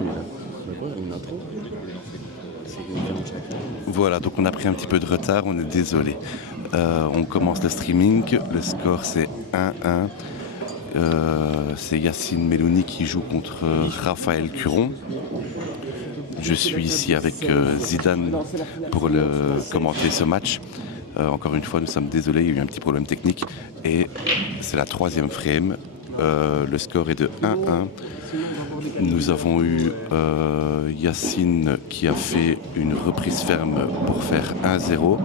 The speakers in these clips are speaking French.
fini là. Une intro. Voilà, donc on a pris un petit peu de retard, on est désolé. On commence le streaming, le score c'est 1-1. C'est Yacine Melouni qui joue contre Raphaël Curon. Je suis ici avec Zidane pour commenter ce match. Encore une fois, nous sommes désolés, il y a eu un petit problème technique. Et c'est la troisième frame. Le score est de 1-1. Nous avons eu Yacine qui a fait une reprise ferme pour faire 1-0.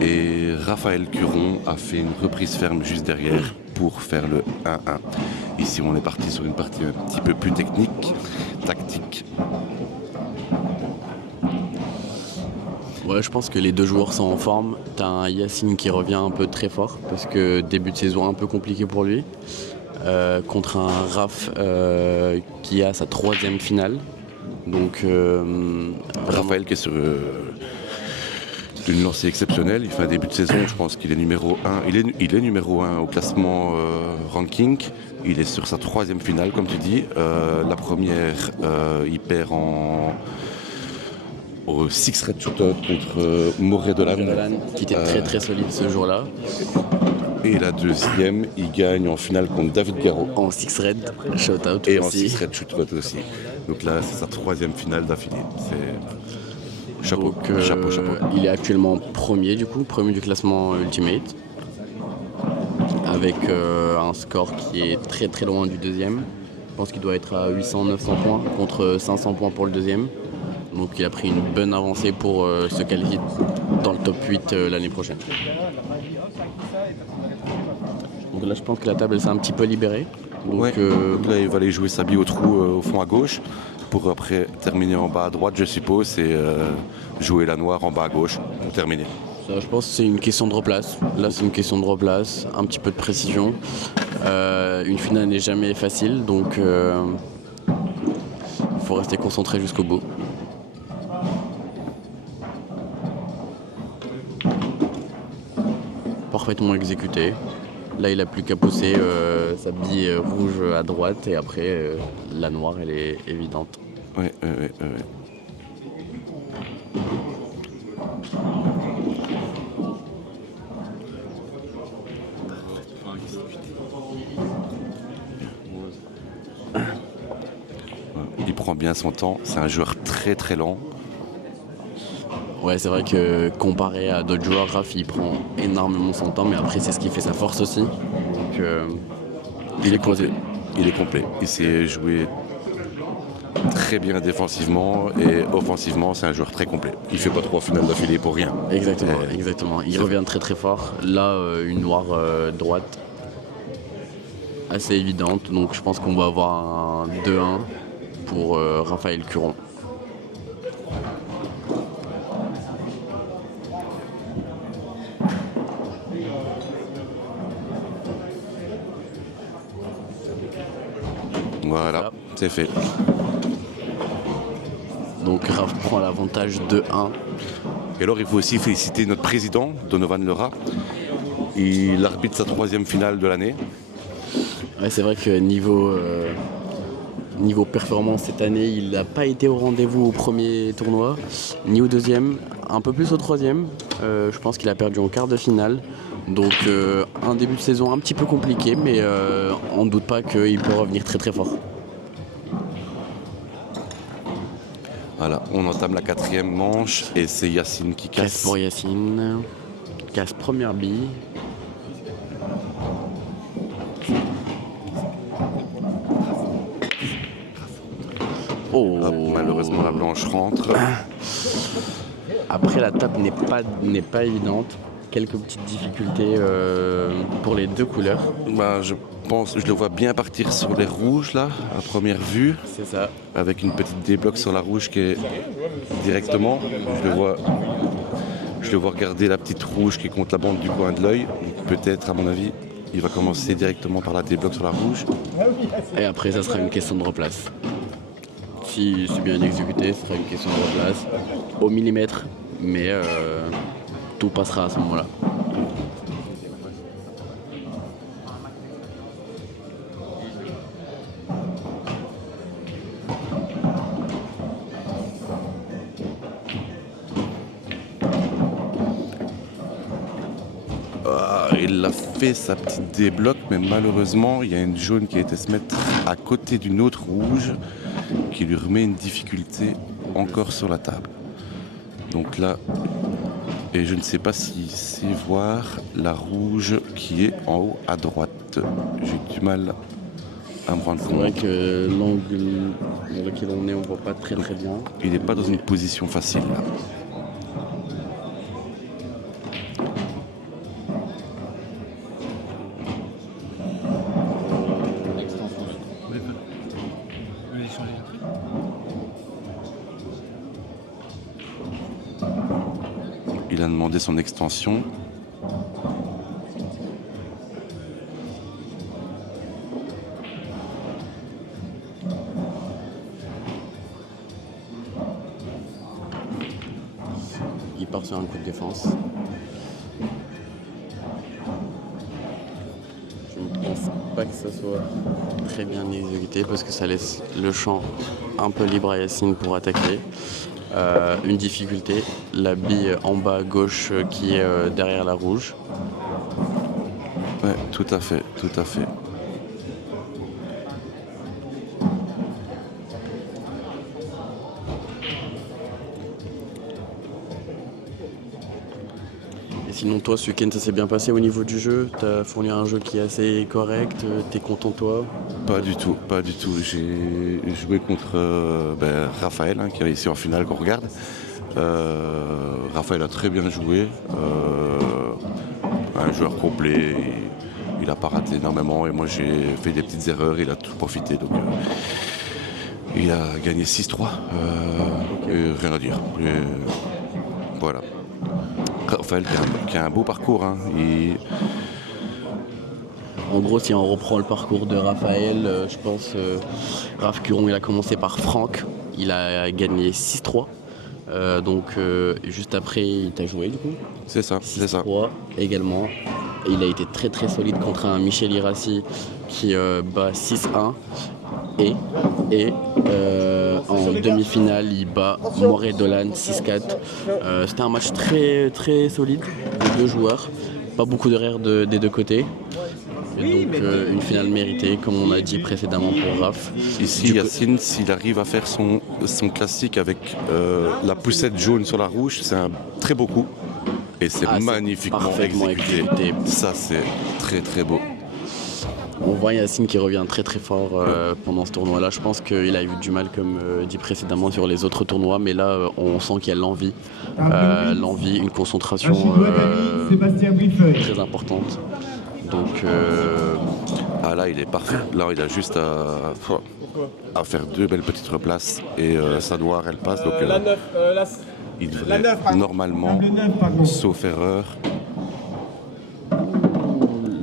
Et Raphaël Curon a fait une reprise ferme juste derrière pour faire le 1-1. Ici, on est parti sur une partie un petit peu plus technique, tactique. Ouais, je pense que les deux joueurs sont en forme. T'as un Yacine qui revient un peu très fort parce que début de saison un peu compliqué pour lui. Contre un Raph qui a sa troisième finale. Donc Raphaël qui est sur une lancée exceptionnelle. Il fait un début de saison, je pense qu'il est numéro 1. Il est numéro 1 au classement ranking. Il est sur sa troisième finale, comme tu dis. La première, il perd au Six Red Shootout contre Moré Dolan, qui était très très solide ce jour-là. Et la deuxième, il gagne en finale contre David Garraud. En Six Red Shootout et aussi. En Six Red Shootout aussi. Donc là, c'est sa troisième finale d'affilée. Chapeau, Donc, chapeau. Il est actuellement premier du classement Ultimate. Avec un score qui est très très loin du deuxième. Je pense qu'il doit être à 800-900 points contre 500 points pour le deuxième. Donc il a pris une bonne avancée pour se qualifier dans le top 8 l'année prochaine. Donc là je pense que la table elle s'est un petit peu libérée. Donc, donc là il va aller jouer sa bille au trou au fond à gauche pour après terminer en bas à droite je suppose et jouer la noire en bas à gauche pour terminer. Ça, je pense que c'est une question de replace. Là c'est une question de replace, un petit peu de précision. Une finale n'est jamais facile donc il faut rester concentré jusqu'au bout. Parfaitement exécuté. Là il a plus qu'à pousser sa bille rouge à droite et après la noire elle est évidente. Ouais. Il prend bien son temps, c'est un joueur très très lent. Ouais, c'est vrai que comparé à d'autres joueurs, Raph il prend énormément son temps, mais après c'est ce qui fait sa force aussi. Donc il est complet. Il sait jouer très bien défensivement et offensivement, c'est un joueur très complet. Il fait pas 3 finales d'affilée pour rien. Exactement. Il revient très très fort. Là, une noire droite assez évidente, donc je pense qu'on va avoir un 2-1 pour Raphaël Curon. Voilà, c'est fait. Donc Raph prend l'avantage 2-1. Et alors il faut aussi féliciter notre président, Donovan Lerat. Il arbitre sa troisième finale de l'année. Ouais, c'est vrai que niveau performance cette année, il n'a pas été au rendez-vous au premier tournoi, ni au deuxième, un peu plus au troisième. Je pense qu'il a perdu en quart de finale. Donc un début de saison un petit peu compliqué, mais on ne doute pas qu'il peut revenir très très fort. Voilà, on entame la quatrième manche et c'est Yacine qui casse. Casse pour Yacine. Casse première bille. Oh. Hop, malheureusement la blanche rentre. Après la table n'est pas évidente. Quelques petites difficultés pour les deux couleurs. Je le vois bien partir sur les rouges là, à première vue. C'est ça. Avec une petite débloque sur la rouge qui est directement. Je le vois regarder la petite rouge qui compte la bande du coin de l'œil. Peut-être, à mon avis, il va commencer directement par la débloque sur la rouge. Et après, ça sera une question de replace. Si c'est bien exécuté, ce sera une question de replace. Au millimètre, mais tout passera à ce moment-là. il a fait sa petite débloque, mais malheureusement, il y a une jaune qui a été se mettre à côté d'une autre rouge qui lui remet une difficulté encore sur la table. Donc là, et je ne sais pas si c'est voir la rouge qui est en haut à droite. J'ai du mal à me rendre C'est vrai compte. que l'angle dans lequel on est, on voit pas très très bien. Il n'est pas dans une position facile là. Il a demandé son extension. Il part sur un coup de défense. Je ne pense pas que ça soit très bien exécuté parce que ça laisse le champ un peu libre à Yacine pour attaquer. Une difficulté, la bille en bas à gauche qui est derrière la rouge. Ouais, tout à fait, tout à fait. Et sinon toi ce week-end ça s'est bien passé au niveau du jeu? T'as fourni un jeu qui est assez correct, t'es content toi? Pas du tout, pas du tout. J'ai joué contre Raphaël, hein, qui est ici en finale qu'on regarde. Raphaël a très bien joué. Un joueur complet. Il n'a pas raté énormément et moi j'ai fait des petites erreurs. Il a tout profité. Donc il a gagné 6-3. Et rien à dire. Et, voilà. Raphaël qui a un beau parcours. Hein. En gros, si on reprend le parcours de Raphaël, je pense Raph Curon, il a commencé par Franck, il a gagné 6-3. Juste après, il t'a joué du coup. C'est ça, c'est ça. 6-3 également. Et il a été très très solide contre un Michel Irassi qui bat 6-1. Et en demi-finale, il bat Moret Dolan 6-4. C'était un match très très solide de deux joueurs. Pas beaucoup d'erreurs des deux côtés. Et donc une finale méritée, comme on a dit précédemment pour Raph. Ici, Yacine, s'il arrive à faire son classique avec la poussette jaune sur la rouge, c'est un très beau coup. Et c'est magnifiquement parfaitement exécuté. Ça, c'est très très beau. On voit Yacine qui revient très très fort pendant ce tournoi-là. Je pense qu'il a eu du mal, comme dit précédemment, sur les autres tournois. Mais là, on sent qu'il y a l'envie. L'envie, une concentration très importante. Donc là il est parfait. Là il a juste à faire deux belles petites replaces et sa noire elle passe. Donc il devrait normalement, sauf erreur.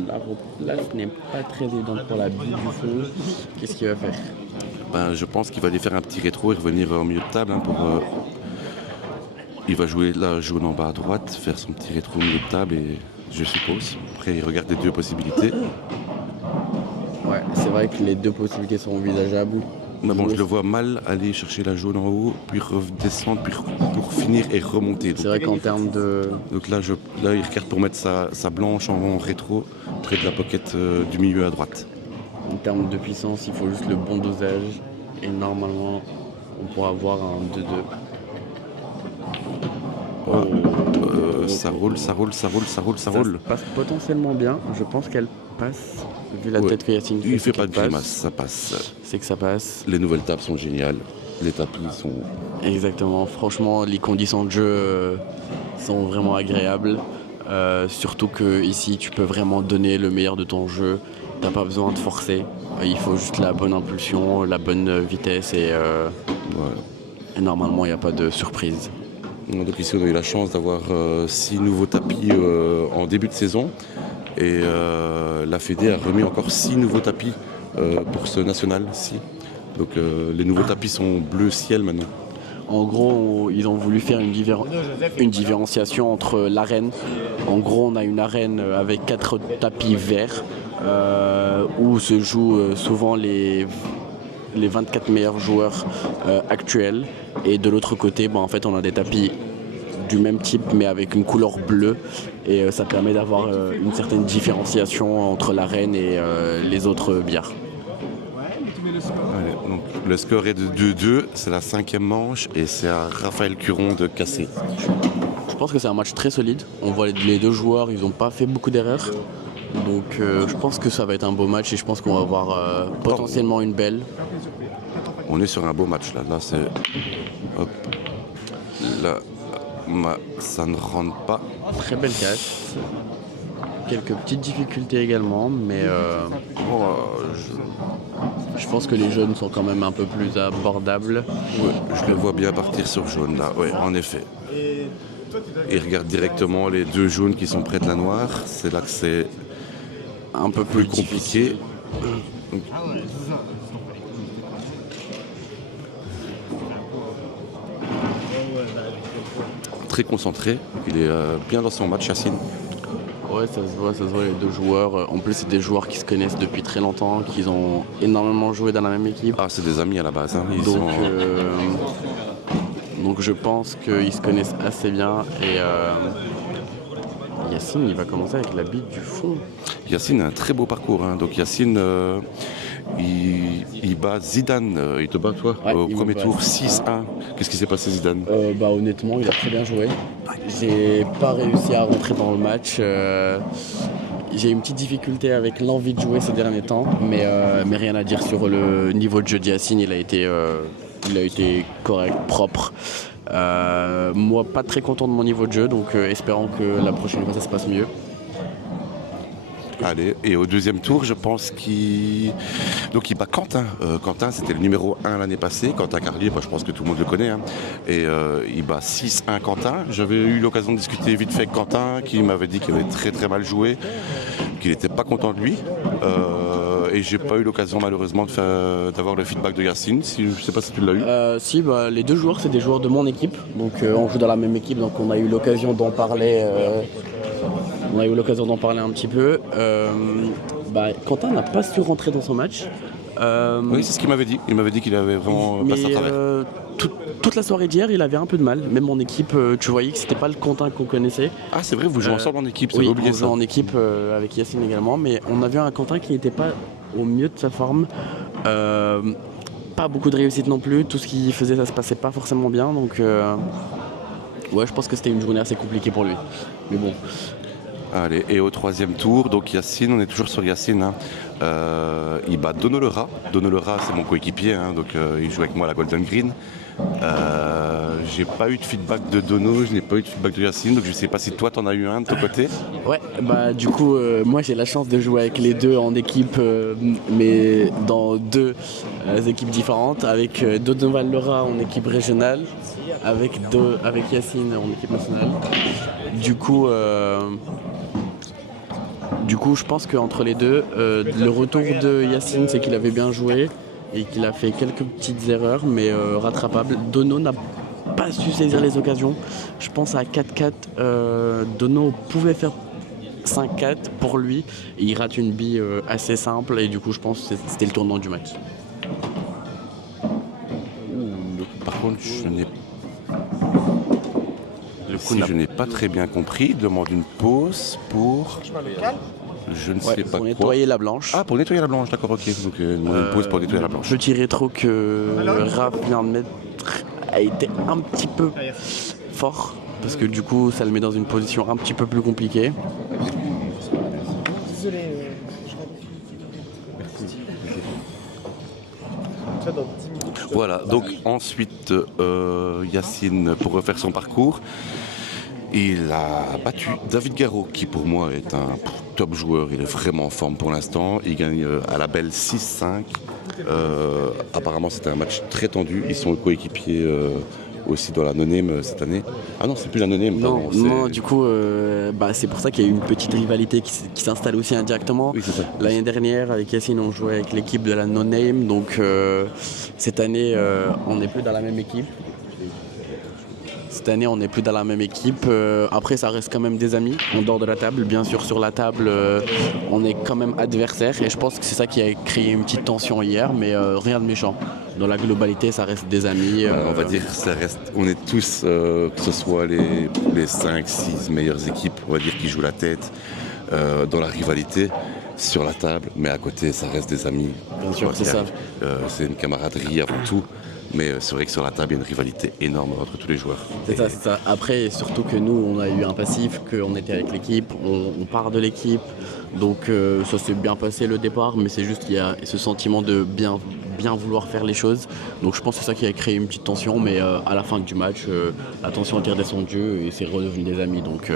La replace n'est pas très évidente pour la bille du feu. Qu'est-ce qu'il va faire? Je pense qu'il va aller faire un petit rétro et revenir au milieu de table. Hein, il va jouer la jaune en bas à droite, faire son petit rétro au milieu de table et je suppose. Après, il regarde les deux possibilités. Ouais, c'est vrai que les deux possibilités sont envisageables. Mais bon, je le vois mal aller chercher la jaune en haut, puis redescendre, puis pour finir et remonter. C'est vrai qu'en termes de... Donc là, il regarde pour mettre sa blanche en rétro, près de la pocket du milieu à droite. En termes de puissance, il faut juste le bon dosage. Et normalement, on pourra avoir un 2-2. Ça roule. Ça passe potentiellement bien. Je pense qu'elle passe, vu la tête que Yacine fait. Il fait pas de grimace, ça passe. C'est que ça passe. Les nouvelles tables sont géniales. Les tapis sont... Exactement. Franchement, les conditions de jeu sont vraiment agréables. Surtout que ici, tu peux vraiment donner le meilleur de ton jeu. T'as pas besoin de forcer. Il faut juste la bonne impulsion, la bonne vitesse et normalement, il n'y a pas de surprise. Donc ici on a eu la chance d'avoir 6 nouveaux tapis en début de saison et la Fédé a remis encore 6 nouveaux tapis pour ce national-ci. Donc les nouveaux tapis sont bleu ciel maintenant. En gros, ils ont voulu faire une différenciation entre l'arène. En gros, on a une arène avec 4 tapis verts où se jouent souvent les 24 meilleurs joueurs actuels. Et de l'autre côté, en fait, on a des tapis du même type mais avec une couleur bleue et ça permet d'avoir une certaine différenciation entre la reine et les autres bières. Allez, donc, le score est de 2-2, c'est la 5e manche et c'est à Raphaël Curon de casser. Je pense que c'est un match très solide. On voit les deux joueurs, ils n'ont pas fait beaucoup d'erreurs. Donc je pense que ça va être un beau match et je pense qu'on va avoir potentiellement une belle. On est sur un beau match là. Là c'est. Hop. Là, ça ne rentre pas. Très belle casse. Quelques petites difficultés également, mais je pense que les jaunes sont quand même un peu plus abordables. Ouais, je le vois bien partir sur jaune là, ouais, en effet. Et regarde directement les deux jaunes qui sont près de la noire, c'est là que c'est un peu plus compliqué. Très concentré, il est bien dans son match, Yacine. Ouais, ça se voit les deux joueurs. En plus, c'est des joueurs qui se connaissent depuis très longtemps, qui ont énormément joué dans la même équipe. Ah, c'est des amis à la base. Hein. Donc je pense qu'ils se connaissent assez bien. Et Yacine, il va commencer avec la bite du fond. Yacine a un très beau parcours. Hein. Donc Yacine, il bat Zidane. Il te bat toi au premier tour 6-1. Qu'est-ce qui s'est passé Zidane? Honnêtement, il a très bien joué. J'ai pas réussi à rentrer dans le match. J'ai une petite difficulté avec l'envie de jouer ces derniers temps, mais rien à dire sur le niveau de jeu de Yacine. Il a été correct, propre. Moi, pas très content de mon niveau de jeu, donc espérons que la prochaine fois ça se passe mieux. Allez, et au deuxième tour, je pense Donc il bat Quentin. Quentin, c'était le numéro 1 l'année passée. Quentin Carlier, je pense que tout le monde le connaît. Hein. Et il bat 6-1 Quentin. J'avais eu l'occasion de discuter vite fait avec Quentin, qui m'avait dit qu'il avait très très mal joué, qu'il n'était pas content de lui. Et j'ai pas eu l'occasion malheureusement d'avoir le feedback de Yacine. Je ne sais pas si tu l'as eu. Les deux joueurs, c'est des joueurs de mon équipe. Donc on joue dans la même équipe, donc on a eu l'occasion d'en parler. On a eu l'occasion d'en parler un petit peu. Quentin n'a pas su rentrer dans son match. Oui, c'est ce qu'il m'avait dit. Il m'avait dit qu'il avait vraiment passé à travers. Toute la soirée d'hier, il avait un peu de mal. Même en équipe, tu voyais que c'était pas le Quentin qu'on connaissait. Ah, c'est vrai, vous jouez ensemble en équipe, oui, on joue en équipe avec Yacine également. Mais on a vu un Quentin qui n'était pas au mieux de sa forme. Pas beaucoup de réussite non plus. Tout ce qu'il faisait, ça se passait pas forcément bien. Donc, je pense que c'était une journée assez compliquée pour lui. Mais bon. Allez, et au troisième tour, donc Yacine, on est toujours sur Yacine. Hein. Il bat Dono Lera. Dono Lera, c'est mon coéquipier, hein, donc il joue avec moi à la Golden Green. J'ai pas eu de feedback de Dono, je n'ai pas eu de feedback de Yacine, donc je sais pas si toi t'en as eu un de ton côté. Ouais, du coup, moi j'ai la chance de jouer avec les deux en équipe, mais dans deux équipes différentes, avec Donovan Lera en équipe régionale, avec Yacine en équipe nationale. Du coup, je pense qu'entre les deux, le retour de Yacine, c'est qu'il avait bien joué et qu'il a fait quelques petites erreurs, mais rattrapables. Dono n'a pas su saisir les occasions. Je pense à 4-4, Dono pouvait faire 5-4 pour lui. Et il rate une bille assez simple et du coup, je pense que c'était le tournant du match. Par contre, je n'ai pas très bien compris. Il demande une pause pour... Je ne sais pas pour quoi. Nettoyer la blanche. Ah, pour nettoyer la blanche, d'accord, ok. Donc une pause pour nettoyer la blanche. Petit rétro que Raph vient de mettre a été un petit peu fort. Parce que du coup, ça le met dans une position un petit peu plus compliquée. Désolé. Voilà, donc ensuite Yacine, pour refaire son parcours, il a battu David Garot, qui pour moi est un top joueur, il est vraiment en forme pour l'instant, il gagne à la belle 6-5. Apparemment c'était un match très tendu, ils sont coéquipiers aussi dans la no-name cette année. Ah non, c'est plus la no-name. Non, du coup, c'est pour ça qu'il y a eu une petite rivalité qui s'installe aussi indirectement. Oui, c'est ça. L'année dernière, avec Yacine, on jouait avec l'équipe de la no-name, donc cette année, on n'est plus dans la même équipe. Cette année, on n'est plus dans la même équipe. Après, ça reste quand même des amis. On dort de la table. Bien sûr, sur la table, on est quand même adversaires. Et je pense que c'est ça qui a créé une petite tension hier, mais rien de méchant. Dans la globalité, ça reste des amis. On va dire ça reste. On est tous, que ce soit les 5-6 meilleures équipes, on va dire, qui jouent la tête dans la rivalité. Sur la table, mais à côté, ça reste des amis. Bien sûr, c'est ça. C'est une camaraderie avant tout. Mais c'est vrai que sur la table, il y a une rivalité énorme entre tous les joueurs. C'est ça, c'est ça. Après, surtout que nous, on a eu un passif, qu'on était avec l'équipe, on part de l'équipe. Donc ça s'est bien passé le départ, mais c'est juste qu'il y a ce sentiment de bien vouloir faire les choses. Donc je pense que c'est ça qui a créé une petite tension, mais à la fin du match, la tension était redescendue et c'est redevenu des amis. Donc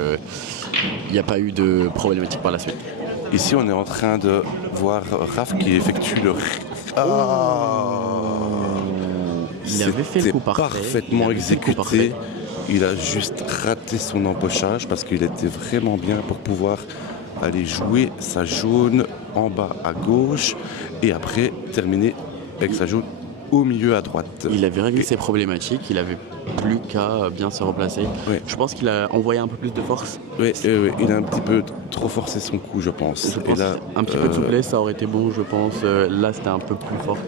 il n'y a pas eu de problématique par la suite. Ici, on est en train de voir Raph qui effectue le... Il avait fait le coup parfait. Parfaitement exécuté. Il a juste raté son empochage parce qu'il était vraiment bien pour pouvoir aller jouer sa jaune en bas à gauche et après terminer avec sa jaune au milieu à droite. Il avait réglé ses problématiques, il avait plus qu'à bien se replacer. Oui. Je pense qu'il a envoyé un peu plus de force. Oui, il a un petit peu trop forcé son coup, je pense. Et là, un petit peu de souplesse, ça aurait été bon, je pense. Là, c'était un peu plus fort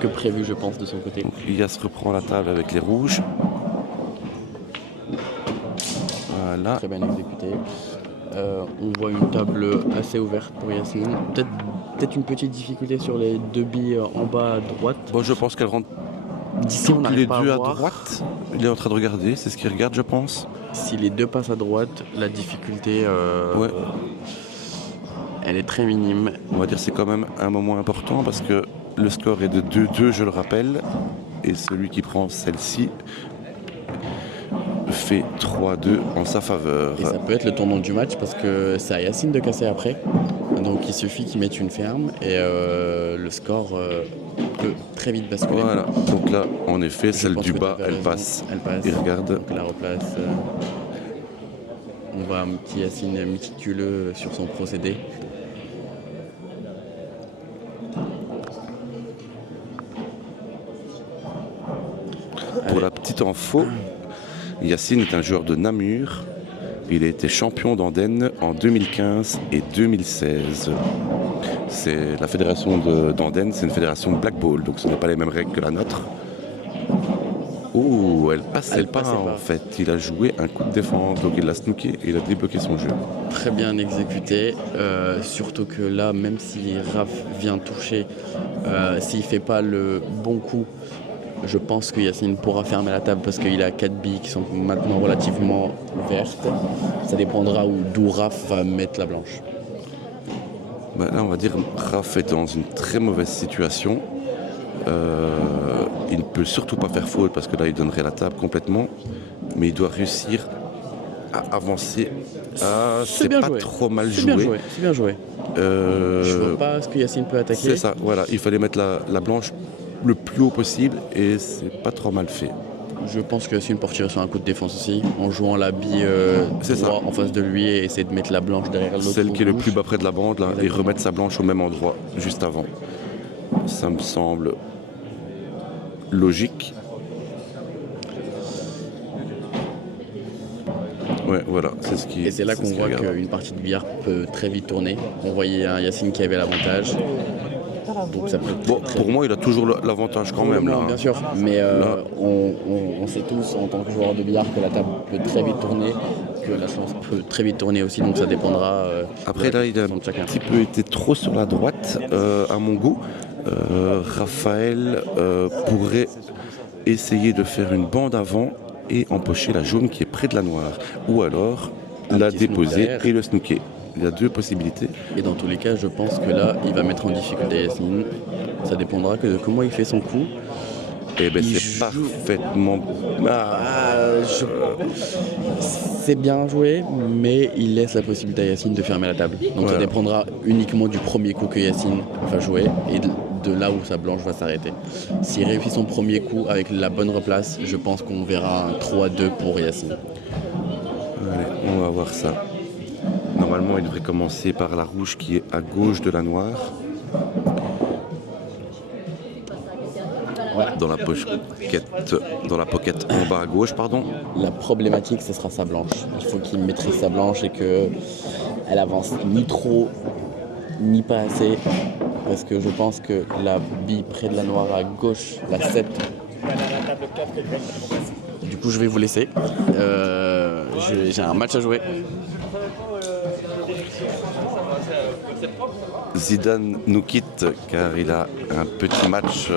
que prévu, je pense, de son côté. Donc, Ilias reprend la table avec les rouges. Voilà. Très bien exécuté. On voit une table assez ouverte pour Yacine. Peut-être une petite difficulté sur les deux billes en bas à droite. Bon, je pense qu'elle rentre D'ici, on toutes n'arrive les pas deux à à voir. droite. Il est en train de regarder, c'est ce qu'il regarde, je pense. Si les deux passent à droite, la difficulté, Ouais. elle est très minime. On va dire que c'est quand même un moment important parce que le score est de 2-2, je le rappelle. Et celui qui prend celle-ci fait 3-2 en sa faveur. Et ça peut être le tournant du match parce que c'est à Yacine de casser après. Donc il suffit qu'il mette une ferme et le score peut très vite basculer. Voilà, donc là, en effet, Je celle pense du que bas, tu avais elle raison. passe. Elle passe. Il regarde. Donc la replace. On voit un petit Yacine méticuleux sur son procédé. Pour la petite info, Yacine est un joueur de Namur. Il a été champion d'Andenne en 2015 et 2016. C'est la fédération d'Andenne, c'est une fédération Black Ball, donc ce n'est pas les mêmes règles que la nôtre. Ouh, elle passait pas en fait. Il a joué un coup de défense, donc il l'a snooké et il a débloqué son jeu. Très bien exécuté, surtout que là, même si Raph vient toucher, s'il ne fait pas le bon coup, je pense que Yacine pourra fermer la table parce qu'il a 4 billes qui sont maintenant relativement vertes. Ça dépendra d'où Raph va mettre la blanche. Bah là, on va dire Raph est dans une très mauvaise situation. Il ne peut surtout pas faire faute parce que là, il donnerait la table complètement. Mais il doit réussir à avancer. C'est bien pas joué. trop mal C'est joué. bien joué. Je vois pas ce que Yacine peut attaquer. C'est ça, voilà. Il fallait mettre la blanche le plus haut possible et c'est pas trop mal fait. Je pense que Yacine peut retirer sur un coup de défense aussi, en jouant la bille droit en face de lui et essayer de mettre la blanche derrière l'autre. Celle qui est le plus bas près de la bande là, et remettre sa blanche au même endroit juste avant. Ça me semble logique. Ouais, voilà, c'est ce qui. Et c'est là qu'on voit qu'une partie de billard peut très vite tourner. On voyait un Yacine qui avait l'avantage. Donc ça peut Bon, pour moi, il a toujours l'avantage quand même. Non, là. bien sûr, mais on sait tous en tant que joueur de billard que la table peut très vite tourner, que la chance peut très vite tourner aussi, donc ça dépendra. Après, là, il a un petit peu été trop sur la droite, à mon goût. Raphaël pourrait essayer de faire une bande avant et empocher la jaune qui est près de la noire. Ou alors la déposer et le snooker. Il y a deux possibilités. Et dans tous les cas, je pense que là, il va mettre en difficulté Yacine. Ça dépendra de comment il fait son coup. Et ben c'est parfaitement. C'est bien joué, mais il laisse la possibilité à Yacine de fermer la table. Donc ça dépendra uniquement du premier coup que Yacine va jouer et de là où sa blanche va s'arrêter. S'il réussit son premier coup avec la bonne replace, je pense qu'on verra un 3-2 pour Yacine. Allez, on va voir ça. Normalement, il devrait commencer par la rouge qui est à gauche de la noire. Ouais. dans la pocket en bas à gauche, pardon. La problématique, ce sera sa blanche. Il faut qu'il maîtrise sa blanche et qu'elle avance ni trop, ni pas assez. Parce que je pense que la bille près de la noire à gauche, la 7. Du coup, je vais vous laisser. J'ai un match à jouer. Zidane nous quitte car il a un petit match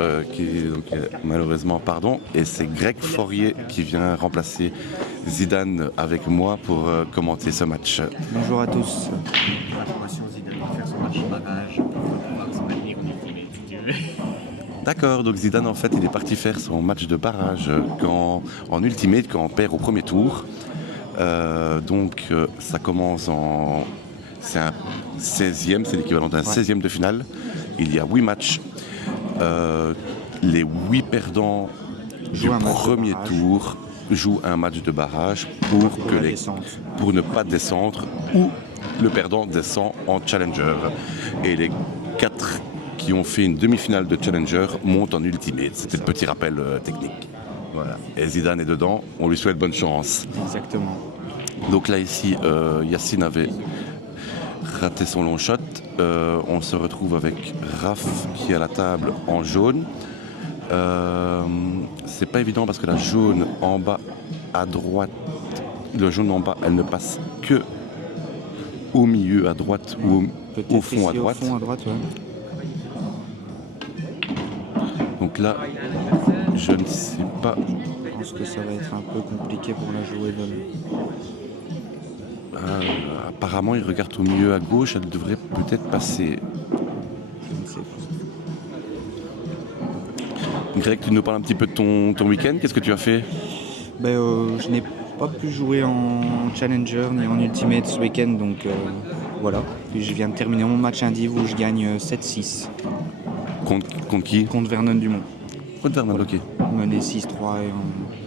malheureusement, et c'est Greg Fourier qui vient remplacer Zidane avec moi pour commenter ce match. Bonjour à tous. Zidane va faire son match de barrage pour pouvoir se maintenir en ultimate, si tu veux. D'accord, donc Zidane en fait il est parti faire son match de barrage en ultimate quand on perd au premier tour. Ça commence c'est un 16e, c'est l'équivalent d'un 16e de finale. Il y a 8 matchs. Les 8 perdants du premier tour jouent un match de barrage pour ne pas descendre ou le perdant descend en challenger. Et les 4 qui ont fait une demi-finale de challenger montent en ultimate. C'était le petit rappel technique. Voilà. Et Zidane est dedans, on lui souhaite bonne chance. Exactement. Donc là ici, Yacine avait raté son long shot. On se retrouve avec Raph qui est à la table en jaune. C'est pas évident parce que la jaune en bas à droite, le jaune en bas, elle ne passe que au milieu à droite ou au fond à droite. Donc là, je ne sais pas. Je pense que ça va être un peu compliqué pour la jouer. Apparemment, il regarde au milieu à gauche, elle devrait peut-être passer. Je ne sais pas. Greg, tu nous parles un petit peu de ton week-end, qu'est-ce que tu as fait? Je n'ai pas pu jouer en Challenger ni en Ultimate ce week-end, donc voilà. Puis je viens de terminer mon match indiv où je gagne 7-6. Contre qui? Contre Vernon Dumont. Contre Vernon, ok. On menait 6-3 et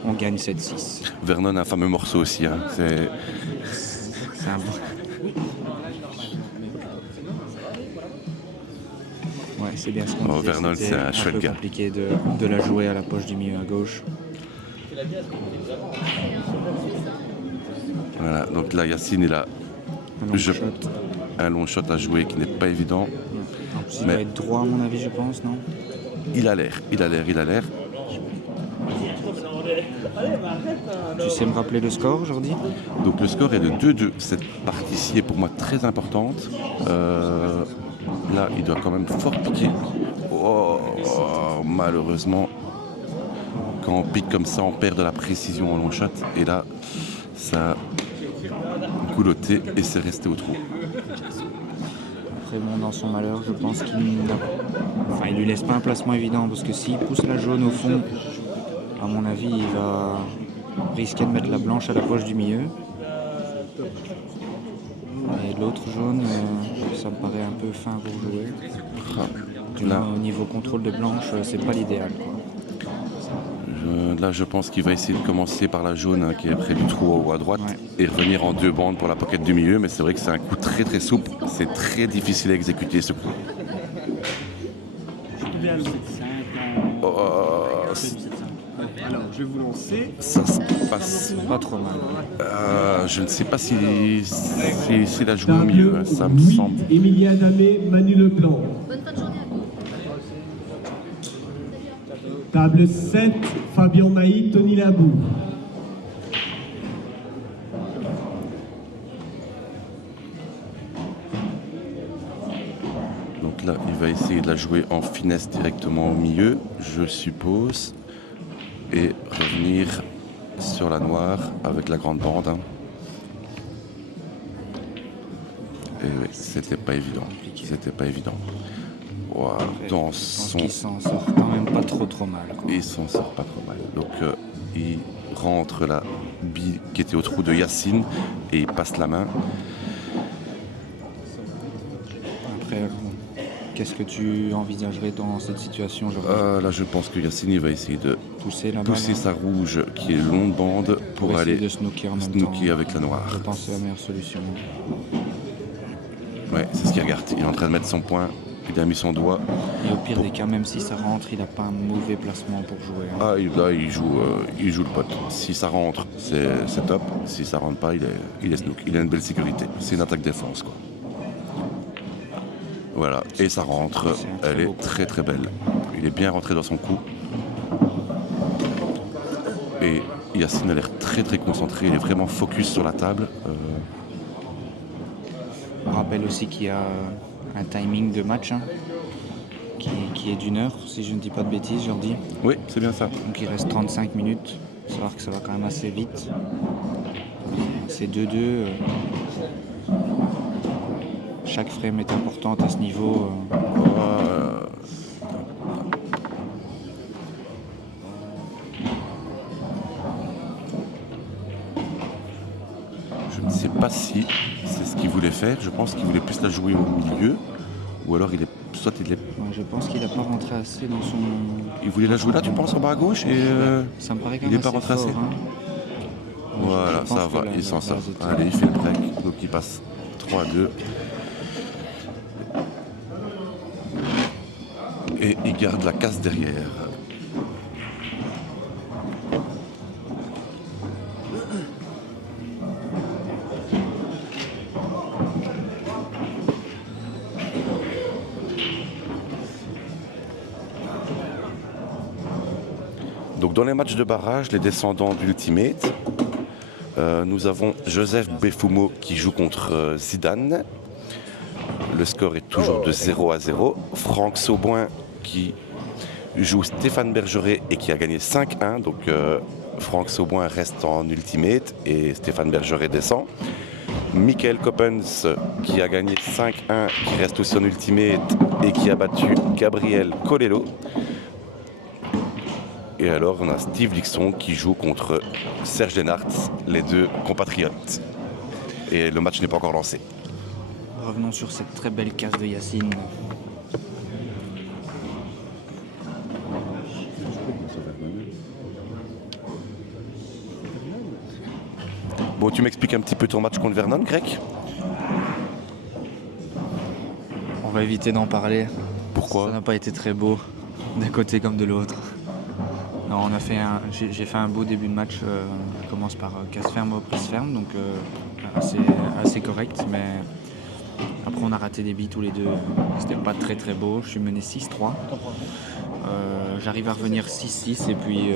on gagne 7-6. Vernon a un fameux morceau aussi, hein. C'est un bon. Ouais, c'est bien ce qu'on disait. Vernon, c'est un chouette gars. C'est compliqué de la jouer à la poche du milieu à gauche. Voilà, donc là Yacine il a un long shot à jouer qui n'est pas évident. En plus, il va être droit à mon avis, je pense, non? Il a l'air. Tu sais me rappeler le score aujourd'hui? Donc le score est de 2-2. Cette partie-ci est pour moi très importante. Là, il doit quand même fort piquer. Malheureusement, quand on pique comme ça, on perd de la précision en long shot. Et là, ça a goulotté et c'est resté au trou. Après, bon, dans son malheur, je pense il lui laisse pas un placement évident parce que s'il pousse la jaune au fond, à mon avis, il va risquer de mettre la blanche à la poche du milieu. Et l'autre jaune, ça me paraît un peu fin pour jouer. Du moins, au niveau contrôle de blanche, c'est pas l'idéal, quoi. Là, je pense qu'il va essayer de commencer par la jaune qui est près du trou à droite et revenir en 2 bandes pour la pocket du milieu. Mais c'est vrai que c'est un coup très très souple. C'est très difficile à exécuter ce coup. Alors, je vais vous lancer. Ça se passe pas trop mal. Je ne sais pas si la joue au milieu, ça me semble. Emilia Damé, Manu Leplan. Bonne fin de journée à vous. Table 7, Fabien Maï, Tony Labou. Donc là, il va essayer de la jouer en finesse directement au milieu, je suppose, et revenir sur la noire avec la grande bande. Et oui, c'était pas évident. Wow, Il s'en sort quand même pas trop mal, quoi. Il s'en sort pas trop mal. Donc il rentre la bille qui était au trou de Yacine et il passe la main. Après, qu'est-ce que tu envisagerais dans cette situation? Là, je pense que Yacine il va essayer de pousser sa rouge qui est longue bande pour aller de snooker en même snooker avec la noire. Je pense que c'est la meilleure solution. Ouais, c'est ce qu'il regarde. Il est en train de mettre son point Il a mis son doigt. Et au pire des cas, même si ça rentre, il n'a pas un mauvais placement pour jouer. Hein. Ah, là, il joue le pote. Si ça rentre, c'est top. Si ça rentre pas, il est snook. Il a une belle sécurité. C'est une attaque-défense, quoi. Voilà. Et ça rentre. Elle est très très belle. Il est bien rentré dans son coup. Et Yacine a l'air très très concentré. Il est vraiment focus sur la table. On rappelle aussi qu'il y a un timing de match hein, qui est d'1 heure, si je ne dis pas de bêtises, Jordi. Oui, c'est bien ça. Donc il reste 35 minutes. Il faut savoir que ça va quand même assez vite. C'est 2-2. Chaque frame est importante à ce niveau. Je ne sais pas si c'est ce qu'il voulait faire. Je pense qu'il voulait plus la jouer au milieu. Ou alors il est. Soit il est. Ouais, je pense qu'il n'a pas rentré assez dans son. Il voulait la jouer là, tu penses, en bas à gauche et Ça me paraît quand il même n'est pas assez rentré assez. fort, hein. Voilà, Je pense ça que va, la il s'en sort. base est- Allez, il fait le break. Donc il passe 3-2. Et il garde la casse derrière. Donc dans les matchs de barrage, les descendants d'Ultimate, nous avons Joseph Befumo qui joue contre Zidane. Le score est toujours de 0-0. Franck Sauboin qui joue Stéphane Bergeret et qui a gagné 5-1. Donc Franck Sauboin reste en Ultimate et Stéphane Bergeret descend. Michael Coppens qui a gagné 5-1, qui reste aussi en Ultimate et qui a battu Gabriel Colello. Et alors on a Steve Lixon qui joue contre Serge Lenartz, les deux compatriotes. Et le match n'est pas encore lancé. Revenons sur cette très belle casse de Yacine. Bon, tu m'expliques un petit peu ton match contre Vernon, Greg? On va éviter d'en parler. Pourquoi? Ça n'a pas été très beau, d'un côté comme de l'autre. Non, j'ai fait un beau début de match. On commence par casse ferme, reprise ferme, donc assez correct. Mais après, on a raté des billes tous les deux. C'était pas très très beau. Je suis mené 6-3. J'arrive à revenir 6-6 et puis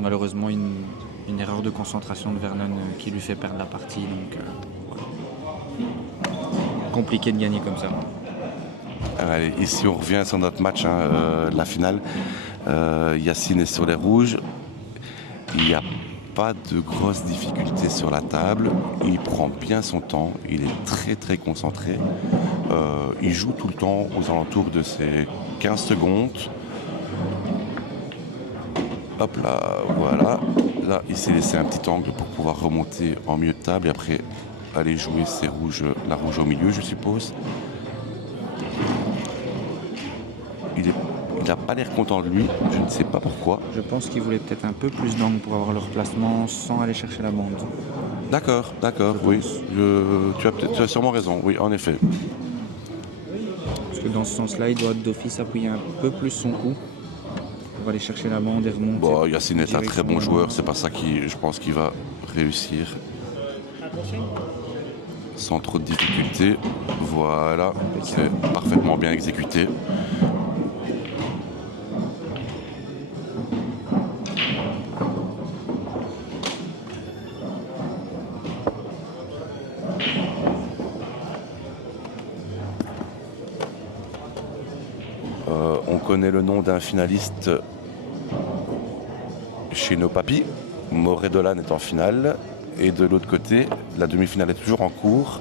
malheureusement une erreur de concentration de Vernon qui lui fait perdre la partie. Donc voilà. Compliqué de gagner comme ça. Allez, ici on revient sur notre match, la finale. Yacine est sur les rouges. Il n'y a pas de grosses difficultés sur la table. Il prend bien son temps. Il est très très concentré. Il joue tout le temps aux alentours de ses 15 secondes. Hop là, voilà. Là, il s'est laissé un petit angle pour pouvoir remonter en milieu de table et après aller jouer ses rouges, la rouge au milieu, je suppose. Il n'a pas l'air content de lui, je ne sais pas pourquoi. Je pense qu'il voulait peut-être un peu plus d'angle pour avoir leur placement sans aller chercher la bande. D'accord, oui. Tu as sûrement raison, oui, en effet. Parce que dans ce sens-là, il doit d'office appuyer un peu plus son coup pour aller chercher la bande et remonter. Bon, Yacine est un très bon joueur, c'est pas ça qui, je pense qu'il va réussir. Sans trop de difficultés. Voilà, c'est parfaitement bien exécuté. On connaît le nom d'un finaliste chez nos papis. Moret-Dolan est en finale. Et de l'autre côté, la demi-finale est toujours en cours.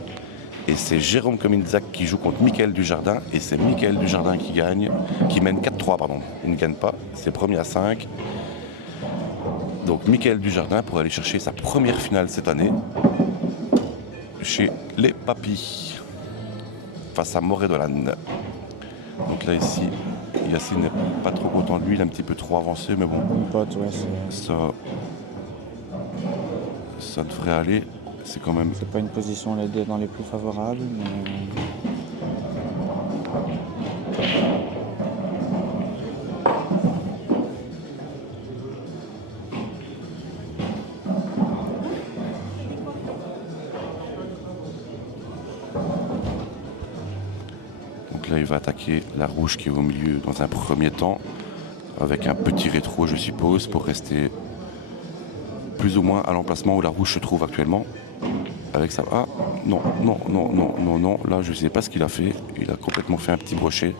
Et c'est Jérôme Kominzak qui joue contre Mickaël Dujardin. Et c'est Mickaël Dujardin qui gagne, qui mène 4-3, pardon. Il ne gagne pas, c'est premier à 5. Donc Mickaël Dujardin pour aller chercher sa première finale cette année chez les papis. Face à Moret-Dolan. Donc là ici, Yacine n'est pas trop content de lui, il est un petit peu trop avancé, mais bon. Mon pote, ouais, ça devrait aller. C'est quand même. c'est pas une position dans les plus favorables, mais il va attaquer la rouge qui est au milieu dans un premier temps, avec un petit rétro, je suppose, pour rester plus ou moins à l'emplacement où la rouge se trouve actuellement. Avec ça. Ah, non, non, non, non, non, non. Là, je ne sais pas ce qu'il a fait. Il a complètement fait un petit brochet.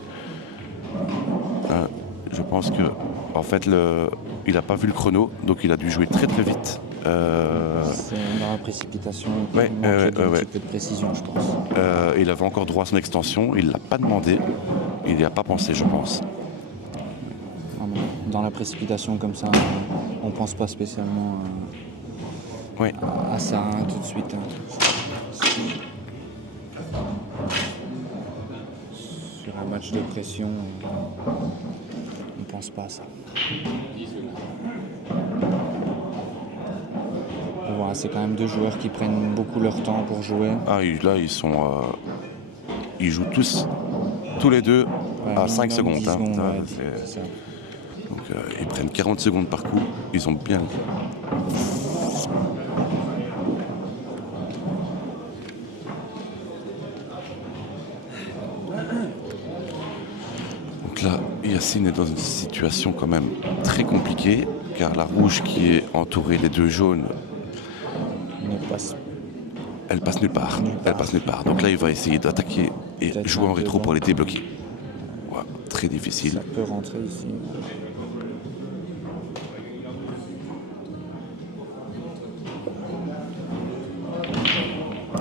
Je pense que, en fait, il n'a pas vu le chrono, donc il a dû jouer très très vite. C'est dans la précipitation, il Ouais, manquait un ouais. petit peu de précision, je pense. Il avait encore droit à son extension. Il ne l'a pas demandé. Il n'y a pas pensé, je pense. Ah non, dans la précipitation comme ça, on pense pas spécialement Oui. à ça hein, tout de suite. Hein. Sur un match de pression, on pense pas à ça. Voilà, c'est quand même deux joueurs qui prennent beaucoup leur temps pour jouer. Ah, là, ils jouent tous les deux Ouais, à 5 minimum secondes. 10 hein. secondes, Ça, ouais, c'est- c'est ça. Donc, ils prennent 40 secondes par coup. Ils ont bien. Donc là, Yacine est dans une situation quand même très compliquée, car la rouge qui est entourée des deux jaunes, Ne passe elle passe nulle part. Nulle part. Elle passe nulle part. Donc là, il va essayer d'attaquer et Peut-être jouer un en rétro devant. pour les débloquer. Ouais, très difficile. Ça peut rentrer ici.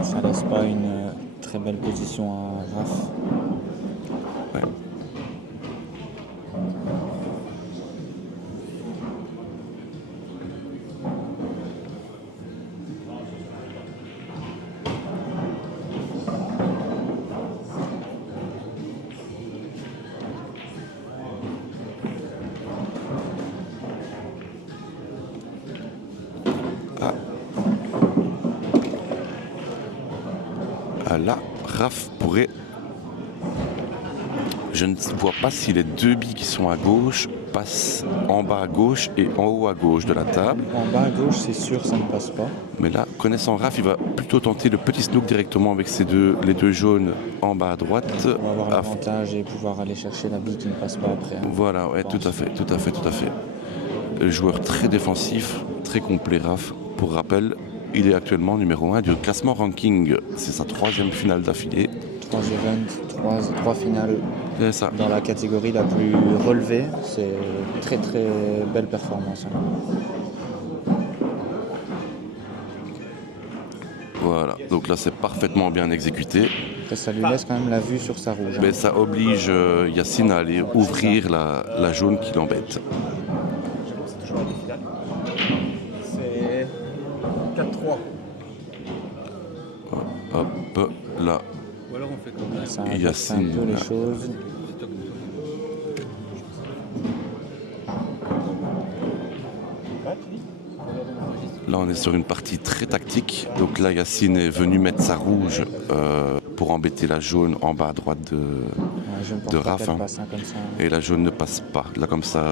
Ça laisse pas une très belle position à Raph. Ouais. Là, Raph pourrait... Je ne vois pas si les deux billes qui sont à gauche passent en bas à gauche et en haut à gauche de la table. En bas à gauche, c'est sûr, ça ne passe pas. Mais là, connaissant Raph, il va plutôt tenter le petit snook directement avec les deux jaunes en bas à droite. On va avoir Ah, l'avantage et pouvoir aller chercher la bille qui ne passe pas après. hein. Voilà, ouais, tout à fait. Le joueur très défensif, très complet, Raph. Pour rappel, il est actuellement numéro 1 du classement ranking. C'est sa 3e finale d'affilée. 3 events, 3 finales C'est ça. dans la catégorie la plus relevée. C'est une très très belle performance. hein. Voilà, donc là c'est parfaitement bien exécuté. Après, ça lui laisse quand même la vue sur sa rouge. hein. Mais ça oblige Yacine à aller ouvrir la jaune qui l'embête. C'est toujours la finale. C'est 4-3. Hop, là, Ou alors on fait comme ça. Ça Et inverse un Yacine, peu les là. choses. là on est sur une partie très tactique. Donc là Yacine est venu mettre sa rouge pour embêter la jaune en bas à droite de... Ouais, je ne pense de pas Raph, qu'elle hein. passe hein, comme ça. Et la jaune ne passe pas. Là comme ça,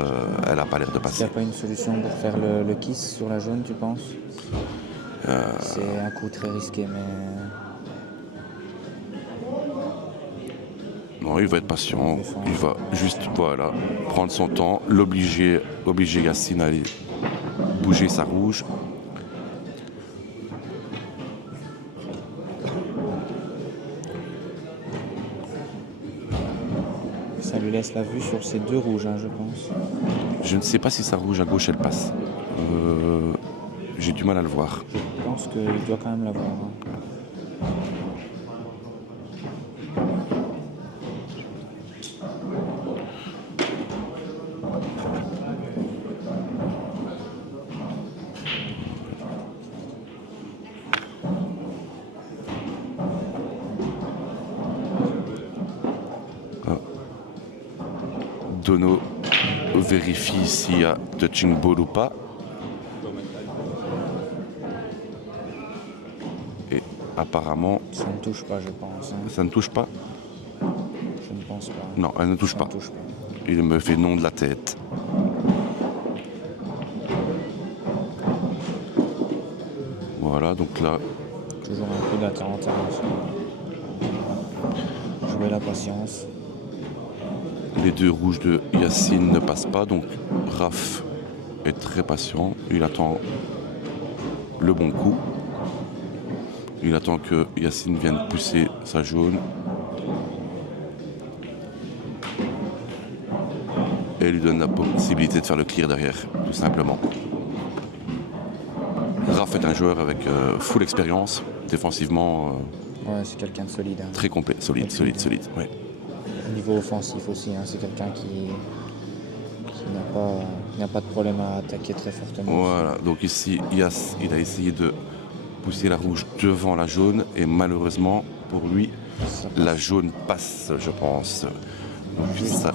elle n'a pas l'air de Est-ce qu'il passer. n'y a pas une solution pour faire le kiss sur la jaune, tu penses C'est un coup très risqué, mais Non, il va être patient. Il va juste, voilà, prendre son temps, obliger Yacine à aller bouger sa rouge. ça lui laisse la vue sur ces deux rouges, hein, je pense. Je ne sais pas si sa rouge à gauche elle passe. J'ai du mal à le voir. Je pense qu'il doit quand même l'avoir. hein. Dono vérifie s'il y a touching ball ou pas. Et apparemment, Ça ne touche pas, je pense. hein. ça ne touche pas. Je ne pense pas. Non, elle ne touche Ça pas. ne touche pas. Il me fait non de la tête. Voilà, donc là, Toujours un peu d'attente. hein. Jouer la patience. Les deux rouges de Yacine ne passent pas, donc Raph est très patient. Il attend le bon coup. Il attend que Yacine vienne pousser sa jaune. Et lui donne la possibilité de faire le clear derrière, tout simplement. Raph est un joueur avec full expérience, défensivement Ouais, c'est quelqu'un de solide. Hein. très complet, solide. Ouais. Au niveau offensif aussi, hein, c'est quelqu'un qui n'a pas de problème à attaquer très fortement. Voilà, donc ici Yass, il a essayé de pousser la rouge devant la jaune et malheureusement pour lui, la jaune passe, je pense. Donc ça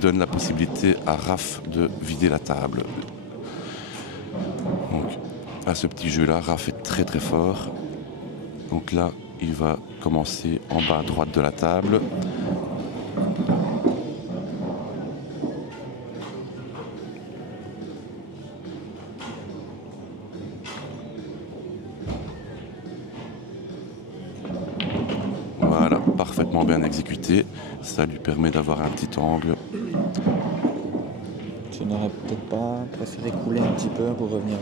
donne la possibilité à Raph de vider la table. Donc à ce petit jeu là, Raph est très très fort. Donc là, il va commencer en bas à droite de la table. Voilà, parfaitement bien exécuté. Ça lui permet d'avoir un petit angle. Tu n'aurais peut-être pas préféré couler un petit peu pour revenir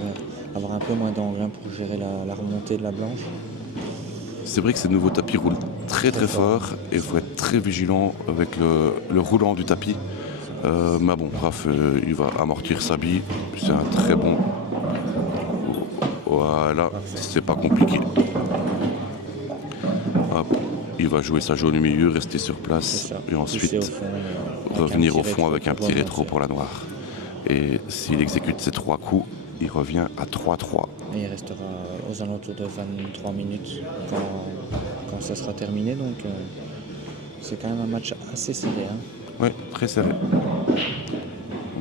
avoir un peu moins d'angle hein, pour gérer la remontée de la blanche. C'est vrai que ces nouveaux tapis roulent très très fort et il faut être très vigilant avec le roulant du tapis. Mais bon, Raph, il va amortir sa bille. C'est un très bon. Voilà, c'est pas compliqué. Hop, il va jouer sa jaune au milieu, rester sur place et ensuite revenir au fond avec un petit rétro pour la noire. Et s'il exécute ces 3 coups, il revient à 3-3. Et il restera aux alentours de 23 minutes quand ça sera terminé. Donc c'est quand même un match assez serré. Hein. Oui, très serré.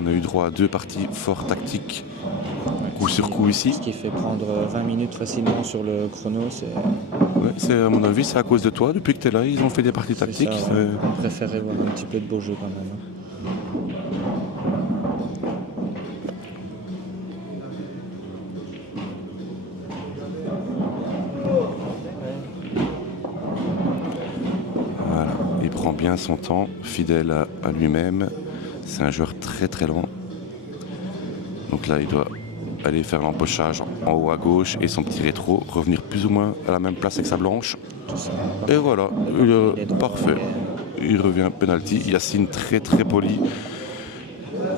On a eu droit à 2 parties fort tactiques, coup sur coup ici. Ce qui fait prendre 20 minutes facilement sur le chrono. Ouais, à mon avis, c'est à cause de toi. Depuis que tu es là, ils ont fait des parties tactiques. Ça, ouais. On préférait voir un petit peu de beau jeu quand même. Hein. Voilà, il prend bien son temps, fidèle à lui-même. C'est un joueur très très lent. Donc là, il doit aller faire l'empochage en haut à gauche et son petit rétro, revenir plus ou moins à la même place avec sa blanche. Et voilà, parfait. Il revient penalty. Yacine très très poli.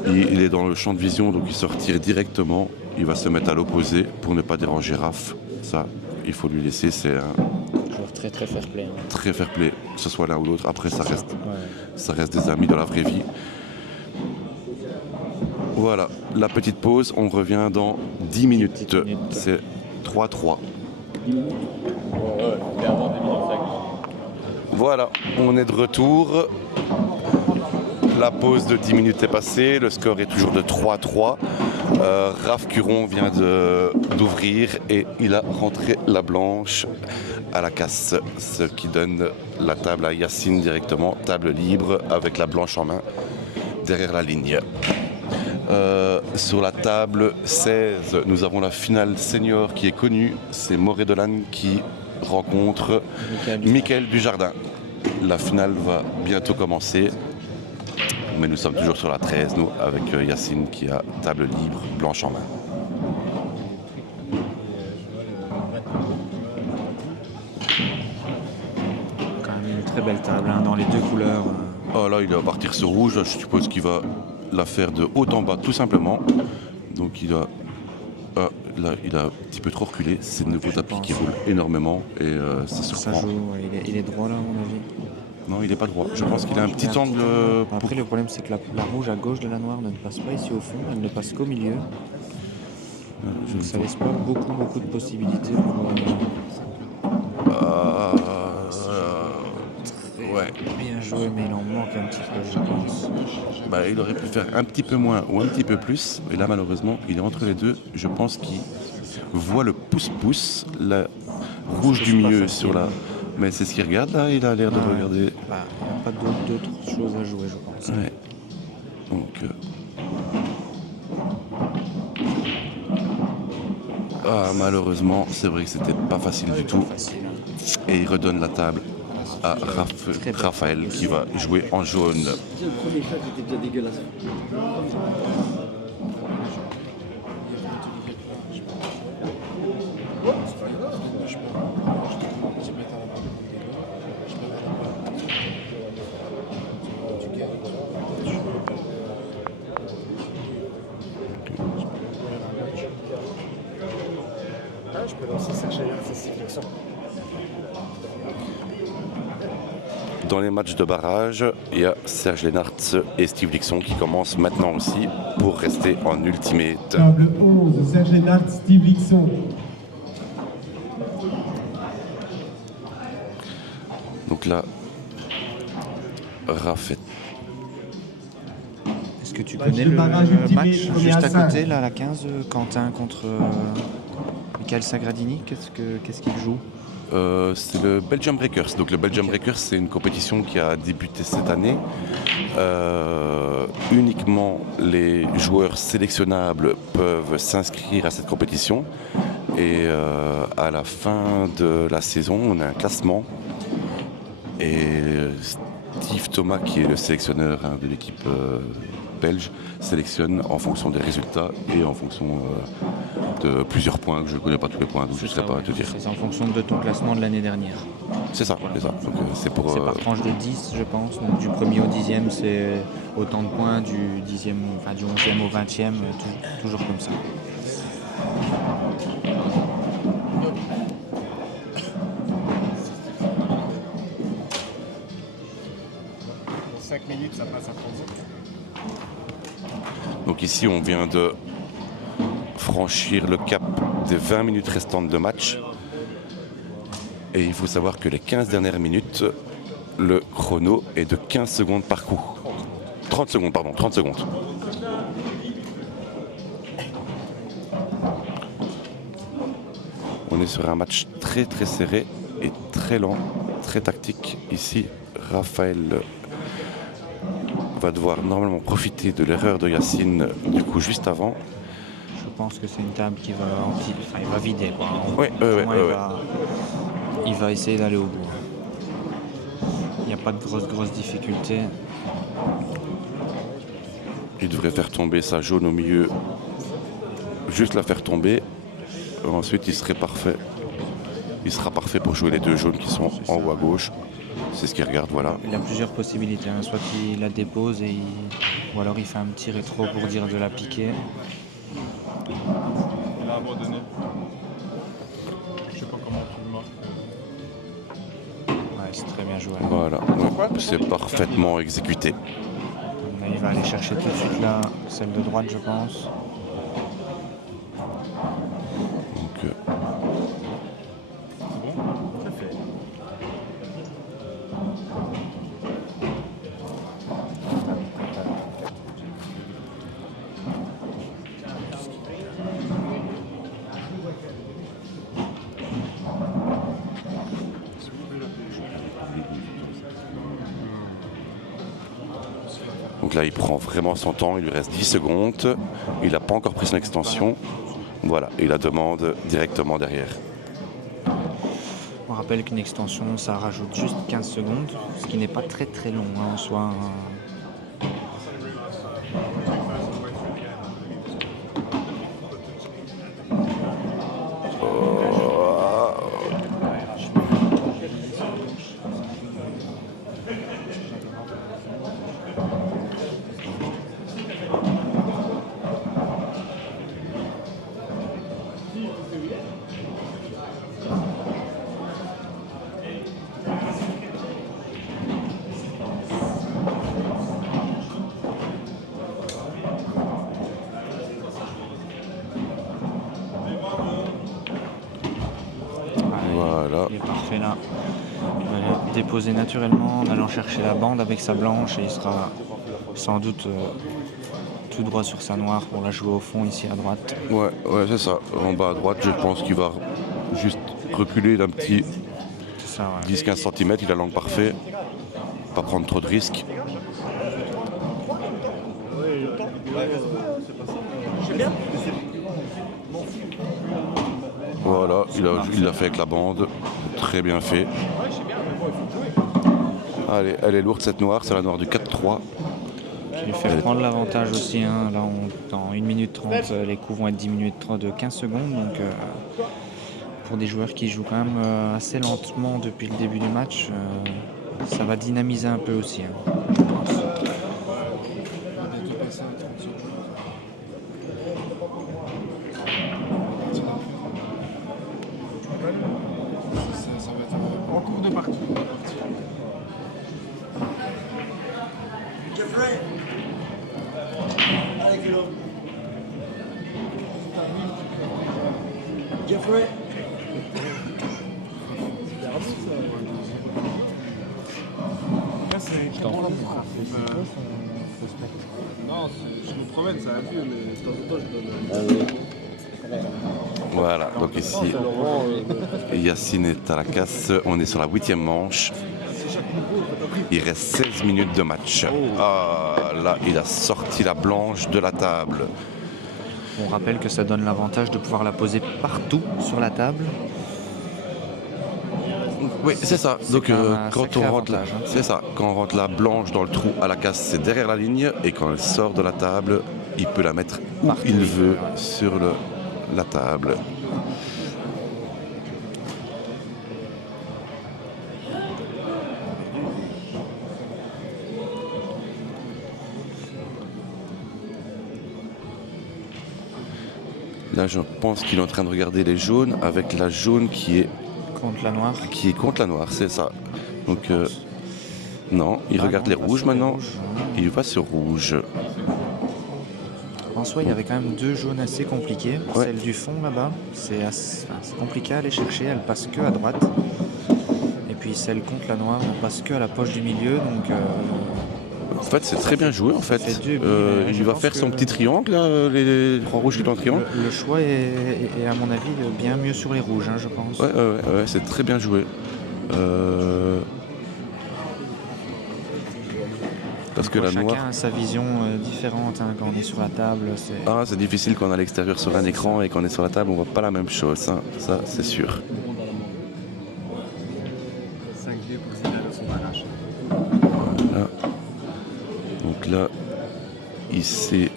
Il est dans le champ de vision, donc il se retire directement. Il va se mettre à l'opposé pour ne pas déranger Raph. Ça, il faut lui laisser. C'est un joueur très très fair play. Hein. Très fair play, que ce soit l'un ou l'autre. Après, ça reste des amis dans la vraie vie. Voilà, la petite pause. On revient dans 10 minutes. C'est 3-3. Voilà, on est de retour. La pause de 10 minutes est passée. Le score est toujours de 3-3. Raph Curon vient d'ouvrir et il a rentré la blanche à la casse. Ce qui donne la table à Yacine directement. Table libre avec la blanche en main derrière la ligne. Sur la table 16, nous avons la finale senior qui est connue. C'est Moret-Dolan qui rencontre Mickaël Dujardin. La finale va bientôt commencer. Mais nous sommes toujours sur la 13, nous, avec Yacine qui a table libre, blanche en main. Quand même une très belle table hein, dans les 2 couleurs. Oh là, il va partir sur rouge. Je suppose qu'il va la faire de haut en bas, tout simplement. Donc il a un petit peu trop reculé. C'est le nouveau tapis qui roule énormément et ça surprend. Ça joue, il est droit là, à mon avis. Non, il n'est pas droit. Je pense qu'il a un petit angle. Après, le problème, c'est que la rouge à gauche de la noire ne passe pas ici au fond, elle ne passe qu'au milieu. Donc ça laisse pas beaucoup de possibilités pour. Ouais. Bien joué, mais il en manque un petit peu, je pense. Il aurait pu faire un petit peu moins ou un petit peu plus. Et là, malheureusement, il est entre les deux. Je pense qu'il voit le pouce-pouce, la rouge du milieu sur la. Mais c'est ce qu'il regarde là, il a l'air de regarder. Il n'y a pas d'autres choses à jouer, je pense. Ouais. Donc. Malheureusement, c'est vrai que c'était pas facile du tout. Et il redonne la table à Raphaël qui va jouer en jaune. Le premier shot était déjà dégueulasse. Je peux lancer Serge Lennart et Steve Dixon. Dans les matchs de barrage, il y a Serge Lennart et Steve Dixon qui commencent maintenant aussi pour rester en ultimate. Table 11, Serge Lennart, Steve Dixon. Donc là, Raph est Est-ce que tu Match connais de le barrage ultimate, match premier juste à à cinq. côté, là, à la 15, Quentin contre Michael Sagradini? Qu'est-ce qu'il joue? C'est le Belgium Breakers. Donc le Belgium Breakers, c'est une compétition qui a débuté cette année. Uniquement les joueurs sélectionnables peuvent s'inscrire à cette compétition. Et à la fin de la saison, on a un classement. Et Steve Thomas, qui est le sélectionneur de l'équipe belge, sélectionne en fonction des résultats et en fonction de plusieurs points. Je ne connais pas tous les points, donc je ne saurais pas te dire. C'est en fonction de ton classement de l'année dernière. C'est ça, c'est ça. Donc, c'est pour. C'est par tranche de 10, je pense. Donc du premier au 10e, c'est autant de points, du 10e, enfin du 11e au 20e, toujours comme ça. Dans 5 minutes, ça passe à 30 secondes. Donc ici, on vient de franchir le cap des 20 minutes restantes de match. Et il faut savoir que les 15 dernières minutes, le chrono est de 15 secondes par coup. 30 secondes, pardon, 30 secondes. On est sur un match très très serré et très lent, très tactique. Ici, Raphaël va devoir normalement profiter de l'erreur de Yacine du coup juste avant. Je pense que c'est une table qui va il va vider, quoi. Ouais, Pour ouais, moi, ouais, il va essayer d'aller au bout. Il n'y a pas de grosses difficultés. Il devrait faire tomber sa jaune au milieu, juste la faire tomber. Ensuite, il serait parfait. Il sera parfait pour jouer les deux jaunes qui sont en haut à gauche. C'est ce qu'il regarde, voilà. Il a plusieurs possibilités, hein. Soit il la dépose ou alors il fait un petit rétro pour dire de la piquer. Il a abandonné. Je sais pas comment tu le marques. Ouais, c'est très bien joué. Voilà, donc c'est parfaitement exécuté. Là, il va aller chercher tout de suite là, celle de droite, je pense. Donc, donc là, il prend vraiment son temps, il lui reste 10 secondes. Il n'a pas encore pris son extension. Voilà, et la demande directement derrière. On rappelle qu'une extension, ça rajoute juste 15 secondes, ce qui n'est pas très très long, hein, en soi. Voilà. Il est parfait là. Il va le déposer naturellement en allant chercher la bande avec sa blanche et il sera sans doute tout droit sur sa noire pour la jouer au fond ici à droite. Ouais, c'est ça. En bas à droite, je pense qu'il va juste reculer d'un petit C'est ça, ouais. 10-15 cm. Il a l'angle parfait. Pas prendre trop de risques. Voilà, il l'a fait avec la bande. Très bien fait. Allez, elle est lourde cette noire, c'est la noire du 4-3. Qui lui fait prendre l'avantage aussi. Hein. Là, dans 1 minute 30, les coups vont être 10 minutes 30 de 15 secondes. Donc, pour des joueurs qui jouent quand même assez lentement depuis le début du match, ça va dynamiser un peu aussi, hein, je pense. En cours de partie. Non, je nous promène, ça a vu, mais de temps en temps, je donne. Voilà, donc ici, Yacine est à la casse. On est sur la 8e manche. Il reste 16 minutes de match. Ah, là, il a sorti la blanche de la table. On rappelle que ça donne l'avantage de pouvoir la poser partout sur la table. Oui, c'est ça. Donc quand même un quand sacré on rentre avantage, hein. c'est ça. Quand on rentre la blanche dans le trou à la casse, c'est derrière la ligne. Et quand elle sort de la table, il peut la mettre où Partout, il oui. veut sur la table. Là, je pense qu'il est en train de regarder les jaunes avec la jaune qui est Contre la noire. contre la noire, c'est ça. Donc, non, il Ah regarde non, les il va rouges sur les maintenant. rouges. Il va sur rouge. En soi, il y avait quand même 2 jaunes assez compliquées. Ouais. Celle du fond là-bas, c'est compliqué à aller chercher, elle passe que à droite. Et puis celle contre la noire, on passe que à la poche du milieu. Donc En fait, c'est très bien joué. En fait, fait deux billes, mais je il va pense faire que- son petit triangle, là, les trois rouges qui sont en triangle. le choix est, à mon avis, bien mieux sur les rouges, hein, je pense. Ouais, c'est très bien joué. Parce que Bon, la chacun noire, a sa vision différente, hein, quand on est sur la table. c'est difficile quand on est à l'extérieur sur un écran et quand on est sur la table, on voit pas la même chose. Hein. Ça, c'est sûr. 5-2 pour Zidane à son barrage. Voilà. Donc là, il s'est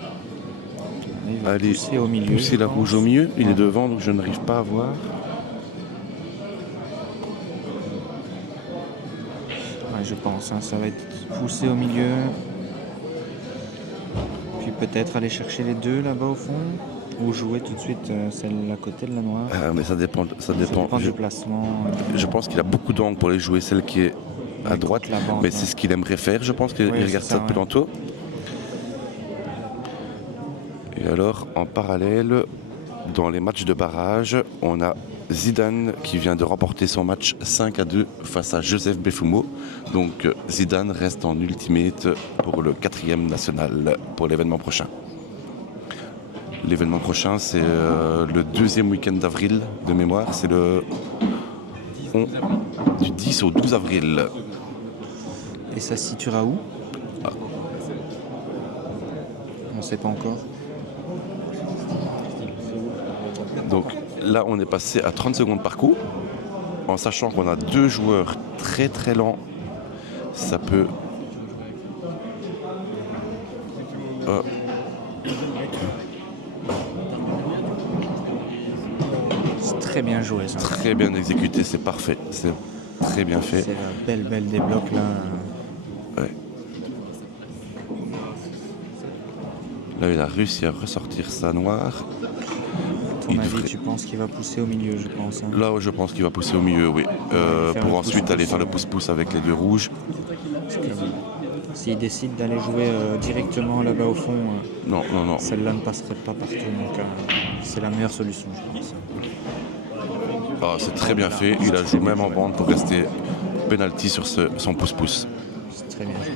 Il va allé pousser au milieu. pousser la je rouge pense. au milieu. Il est Ouais. devant, donc je n'arrive pas à voir. Ouais, je pense, hein, ça va être poussé au milieu. Puis peut-être aller chercher les deux là-bas au fond. Ou jouer tout de suite celle à côté de la noire. Mais ça dépend. Ça Ça dépend. dépend du placement. Je pense qu'il a beaucoup d'angles pour les jouer, celle qui est à Ouais, droite. contre la bande, Mais ouais. c'est ce qu'il aimerait faire. Je pense qu'il Ouais, regarde c'est ça ça, depuis ouais. tantôt. Et alors, en parallèle, dans les matchs de barrage, on a Zidane qui vient de remporter son match 5-2 face à Joseph Befumo. Donc Zidane reste en ultimate pour le 4e national pour l'événement prochain. L'événement prochain, c'est le 2e week-end d'avril de mémoire. C'est du 10 au 12 avril. Et ça se situera où? Ah. On ne sait pas encore. Donc là, on est passé à 30 secondes par coup, en sachant qu'on a 2 joueurs très très lents. Ça peut... C'est très bien joué ça. Très bien exécuté, c'est parfait. C'est très bien fait. C'est la belle débloque là. Ouais. Là, il a réussi à ressortir sa noire. À ton Il avis, devrait- tu penses qu'il va pousser au milieu, je pense. Hein. Là, je pense qu'il va pousser au milieu, oui. Faire Pour le ensuite pouce-pouce, aller faire le ouais. pouce-pouce avec les 2 rouges. Parce que s'il décide d'aller jouer directement là-bas au fond, Non. celle-là ne passerait pas partout. Donc c'est la meilleure solution, je pense. Ah, c'est très bien fait. Il a joué même en bande pour rester penalty sur son pouce-pouce. C'est très bien joué.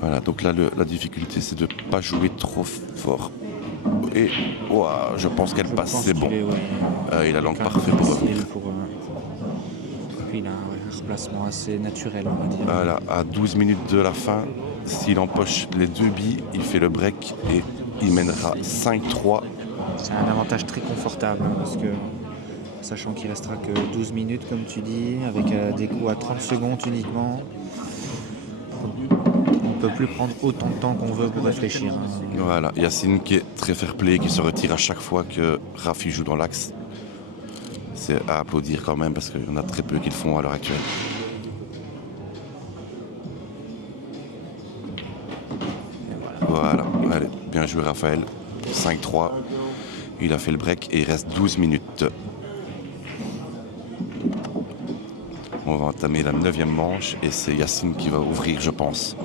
Voilà, donc là, la difficulté, c'est de ne pas jouer trop fort. Et ouah, je pense qu'elle Je passe, pense c'est bon. qu'il est, ouais, Il a l'angle quand même parfait pour facile revenir. Puis là, ouais. Un replacement assez naturel, on va dire. Voilà, à 12 minutes de la fin, s'il empoche les 2 billes, il fait le break et il mènera 5-3. C'est un avantage très confortable parce que, sachant qu'il restera que 12 minutes, comme tu dis, avec des coups à 30 secondes uniquement, on ne peut plus prendre autant de temps qu'on veut pour réfléchir. Voilà, Yacine qui est très fair-play, qui se retire à chaque fois que Rafi joue dans l'axe. C'est à applaudir quand même parce qu'il y en a très peu qui le font à l'heure actuelle. Voilà, allez, bien joué Raphaël. 5-3, il a fait le break et il reste 12 minutes. On va entamer la 9e manche et c'est Yacine qui va ouvrir, je pense.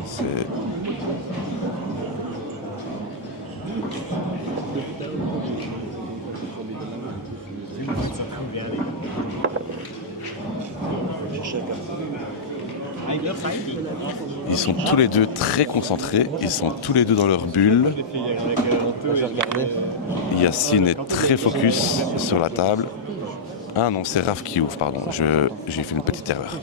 Ils sont tous les deux très concentrés, ils sont tous les deux dans leur bulle. Yacine est très focus sur la table. Ah non, c'est Raph qui ouvre, pardon, j'ai fait une petite erreur.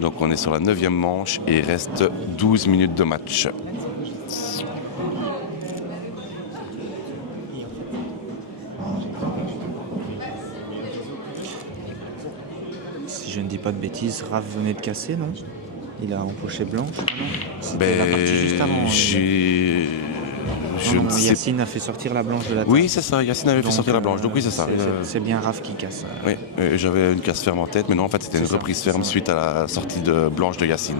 Donc on est sur la 9e manche et il reste 12 minutes de match. Si je ne dis pas de bêtises, Raph venait de casser, non? Il a empoché blanche. C'était la partie juste avant. Non, Yacine a fait sortir la blanche de la table. Oui, c'est ça, Yacine avait fait sortir la blanche, donc oui, c'est ça. C'est bien Raph qui casse. Oui, j'avais une casse ferme en tête, mais non, en fait, c'était une reprise ferme suite à la sortie de blanche de Yacine.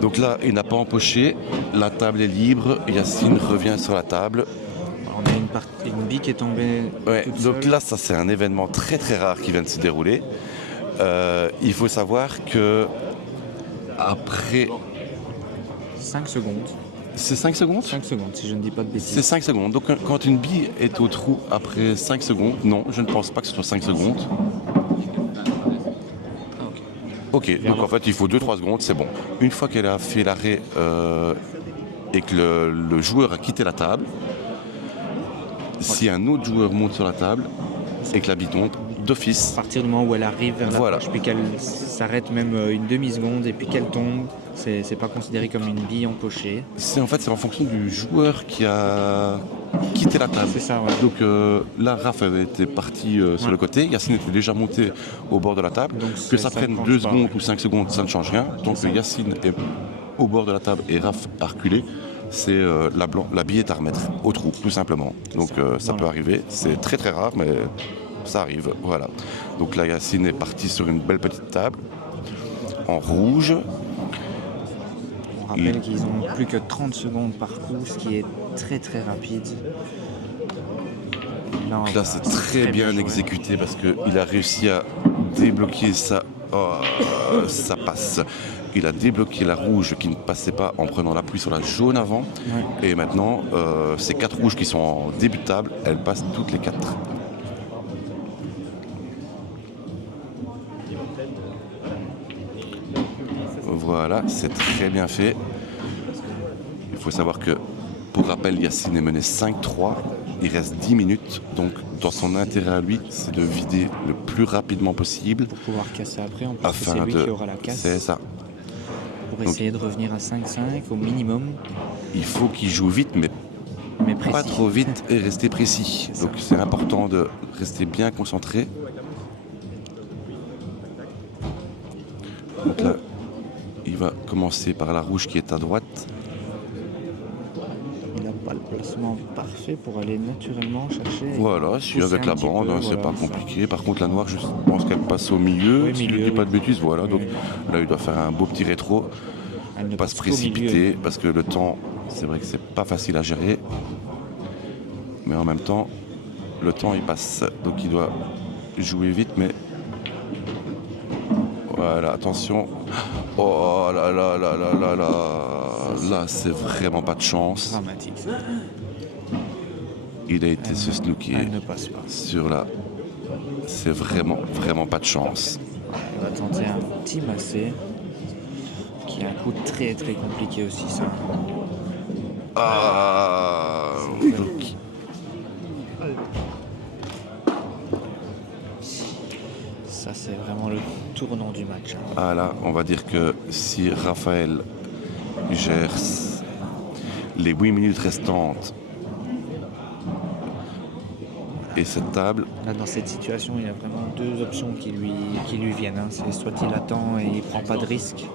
Donc là, il n'a pas empoché, la table est libre, Yacine revient sur la table. On a une bille qui est tombée. Ouais, toute donc seule. là, ça c'est un événement très très rare qui vient de se dérouler. Il faut savoir que après... 5 secondes. C'est 5 secondes 5 secondes, si je ne dis pas de C'est bêtises. 5 secondes. Donc quand une bille est au trou après 5 secondes, non, je ne pense pas que ce soit 5 secondes. Ok, donc en fait il faut 2-3 secondes, c'est bon. Une fois qu'elle a fait l'arrêt et que le joueur a quitté la table, si un autre joueur monte sur la table et que la bille tombe, d'office, À partir du moment où elle arrive vers la Voilà. poche, puis qu'elle s'arrête même une demi-seconde et puis qu'elle tombe, c'est pas considéré comme une bille empochée. c'est en fonction du joueur qui a quitté la table. C'est ça, ouais. Donc là, Raph avait été parti sur le côté, Yacine était déjà monté au bord de la table. Donc Que ça ça ne prenne change 2 pas, secondes ouais. ou 5 secondes, ça ne change rien. Donc Yacine est au bord de la table et Raph a reculé. C'est la bille est à remettre au trou, tout simplement. Donc ça peut arriver, c'est très très rare, mais ça arrive. Voilà. Donc là, Yacine est parti sur une belle petite table en rouge. On rappelle qu'ils ont plus que 30 secondes par coup, ce qui est très très rapide. Là, c'est très bien joué. exécuté parce qu'il a réussi à débloquer ça. Oh, ça passe. Il a débloqué la rouge qui ne passait pas en prenant l'appui sur la jaune avant. Ouais. Et maintenant, ces 4 rouges qui sont en début de table, elles passent toutes les 4. Voilà, c'est très bien fait. Il faut savoir que, pour rappel, Yacine est mené 5-3. Il reste 10 minutes. Donc, dans son intérêt à lui, c'est de vider le plus rapidement possible. Pour pouvoir casser après, en plus, Afin c'est lui de... qui aura la casse. C'est ça. Pour essayer de revenir à 5-5 au minimum, Il faut qu'il joue vite, mais mais précis. pas trop vite et rester précis. Donc c'est important de rester bien concentré. Donc là, il va commencer par la rouge qui est à droite. Il n'a pas le placement parfait pour aller naturellement chercher. Voilà, si Pousser avec un la petit bande, peu, hein, c'est voilà. pas compliqué. Par contre, la noire, je pense qu'elle passe au milieu. Oui, si je ne milieu, dis pas oui. de bêtises, voilà. Donc Oui. là, il doit faire un beau petit rétro. Elle ne Pas passe se qu'au milieu. précipiter parce que le temps, c'est vrai que c'est pas facile à gérer. Mais en même temps, le temps il passe. Donc il doit jouer vite, mais. Voilà, attention. Oh là là là là là là. Là, c'est vraiment pas de chance. Dramatique. ça. Il a été se snooker Elle ne passe pas. sur la. C'est vraiment, vraiment pas de chance. On va tenter un petit massé, qui est un coup très très compliqué aussi, ça. Ah, donc, c'est vraiment le tournant du match. Ah là, on va dire que si Raphaël gère les 8 minutes restantes et cette table, Là, dans cette situation, il y a vraiment deux options qui lui viennent. Hein. C'est soit il attend et il prend pas de risque,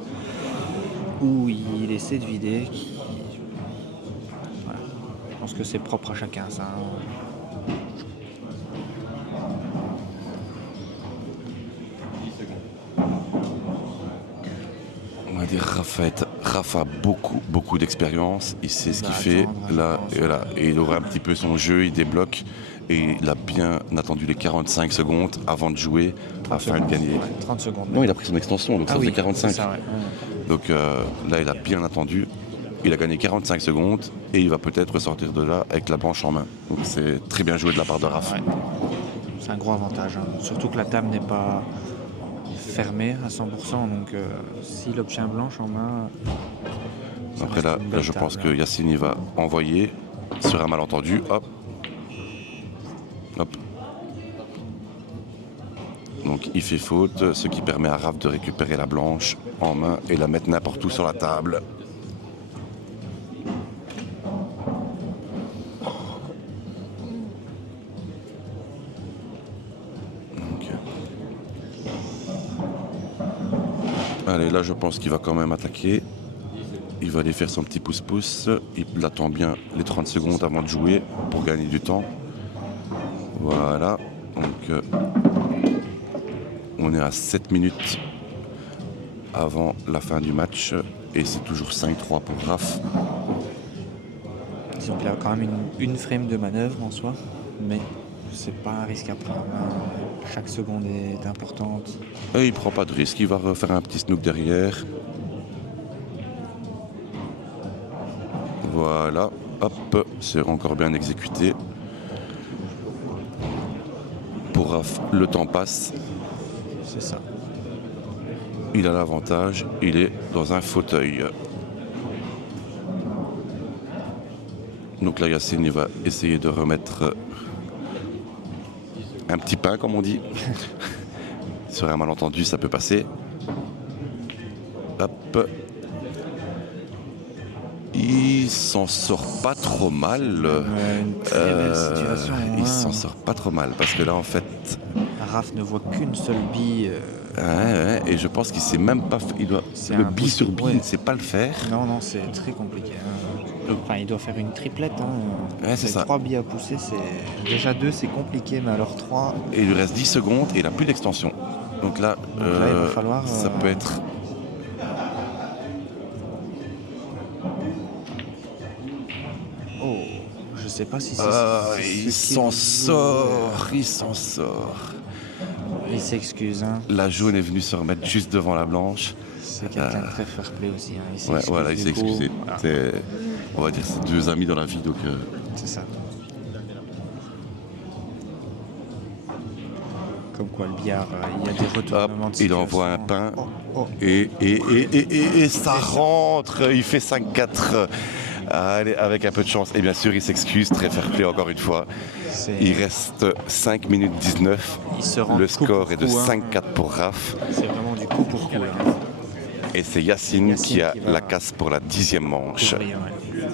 ou il essaie de vider. Voilà. Je pense que c'est propre à chacun, ça. Hein. on va dire Rafa a beaucoup d'expérience, il sait ce qu'il fait, attendre, là, je pense. et voilà, et il aura un petit peu son jeu, il débloque, et il a bien attendu les 45 secondes avant de jouer afin de gagner. Ouais, 30 secondes. Non, il a pris son extension, donc ça faisait 45. c'est ça, ouais. Donc là, il a bien attendu, il a gagné 45 secondes, et il va peut-être ressortir de là avec la blanche en main. Donc c'est très bien joué de la part de Rafa. Ouais. C'est un gros avantage. Hein. Surtout que la table n'est pas fermée à 100%. Donc s'il obtient blanche en main. ça Après reste là, une belle je table, pense hein. que Yacine il va envoyer sur un malentendu. Hop. Hop. Donc il fait faute, ce qui permet à Raph de récupérer la blanche en main et la mettre n'importe où sur la table. Donc, allez, là je pense qu'il va quand même attaquer. Il va aller faire son petit pouce-pouce. Il attend bien les 30 secondes avant de jouer pour gagner du temps. Voilà. Donc on est à 7 minutes avant la fin du match. Et c'est toujours 5-3 pour Raph. Disons qu'il a quand même une frame de manœuvre en soi. Mais c'est pas un risque à prendre. Hein. Chaque seconde est importante. Et il prend pas de risque. Il va refaire un petit snook derrière. Voilà, hop, c'est encore bien exécuté. Pour Raph, le temps passe, C'est ça. il a l'avantage, il est dans un fauteuil. Donc là, Yacine, il va essayer de remettre un petit pain, comme on dit. Sur un malentendu, ça peut passer. Hop. Il s'en sort pas trop mal. Une très belle situation. Il hein. s'en sort pas trop mal parce que là en fait, Raph ne voit qu'une seule bille. et je pense qu'il sait même pas. Il doit C'est le un bille sur pouce, bille, ouais. il ne sait pas le faire. Non, c'est très compliqué. Hein. Enfin, il doit faire une triplette. Hein. Ouais, c'est Les ça. 3 billes à pousser, c'est déjà 2, c'est compliqué, mais alors 3. Et il lui reste 10 secondes et il n'a plus d'extension. Donc là, il va falloir. ça peut être. Oh, je sais pas si c'est. Il s'en sort, il s'en sort. Il s'excuse. Hein. La jaune est venue se remettre juste devant la blanche. C'est quelqu'un de très fair play aussi. Hein. Il Ouais, s'excuse voilà, il du s'est coup. excusé. Voilà, On va dire c'est deux amis dans la vie, donc. c'est ça. Comme quoi, le billard, il y a des Hop, retournements de il envoie un situation. pain Oh. et ça rentre. Il fait 5-4. Allez, avec un peu de chance. Et bien sûr, il s'excuse. Très fair play encore une fois. C'est- Il reste 5 minutes 19. Il se rend Le coup pour score est de coup, hein. 5-4 pour Raph. C'est vraiment du coup pour coup. Hein. Et c'est Yacine Yacine qui a qui va- la casse pour la 10e manche. Ouvrir, ouais.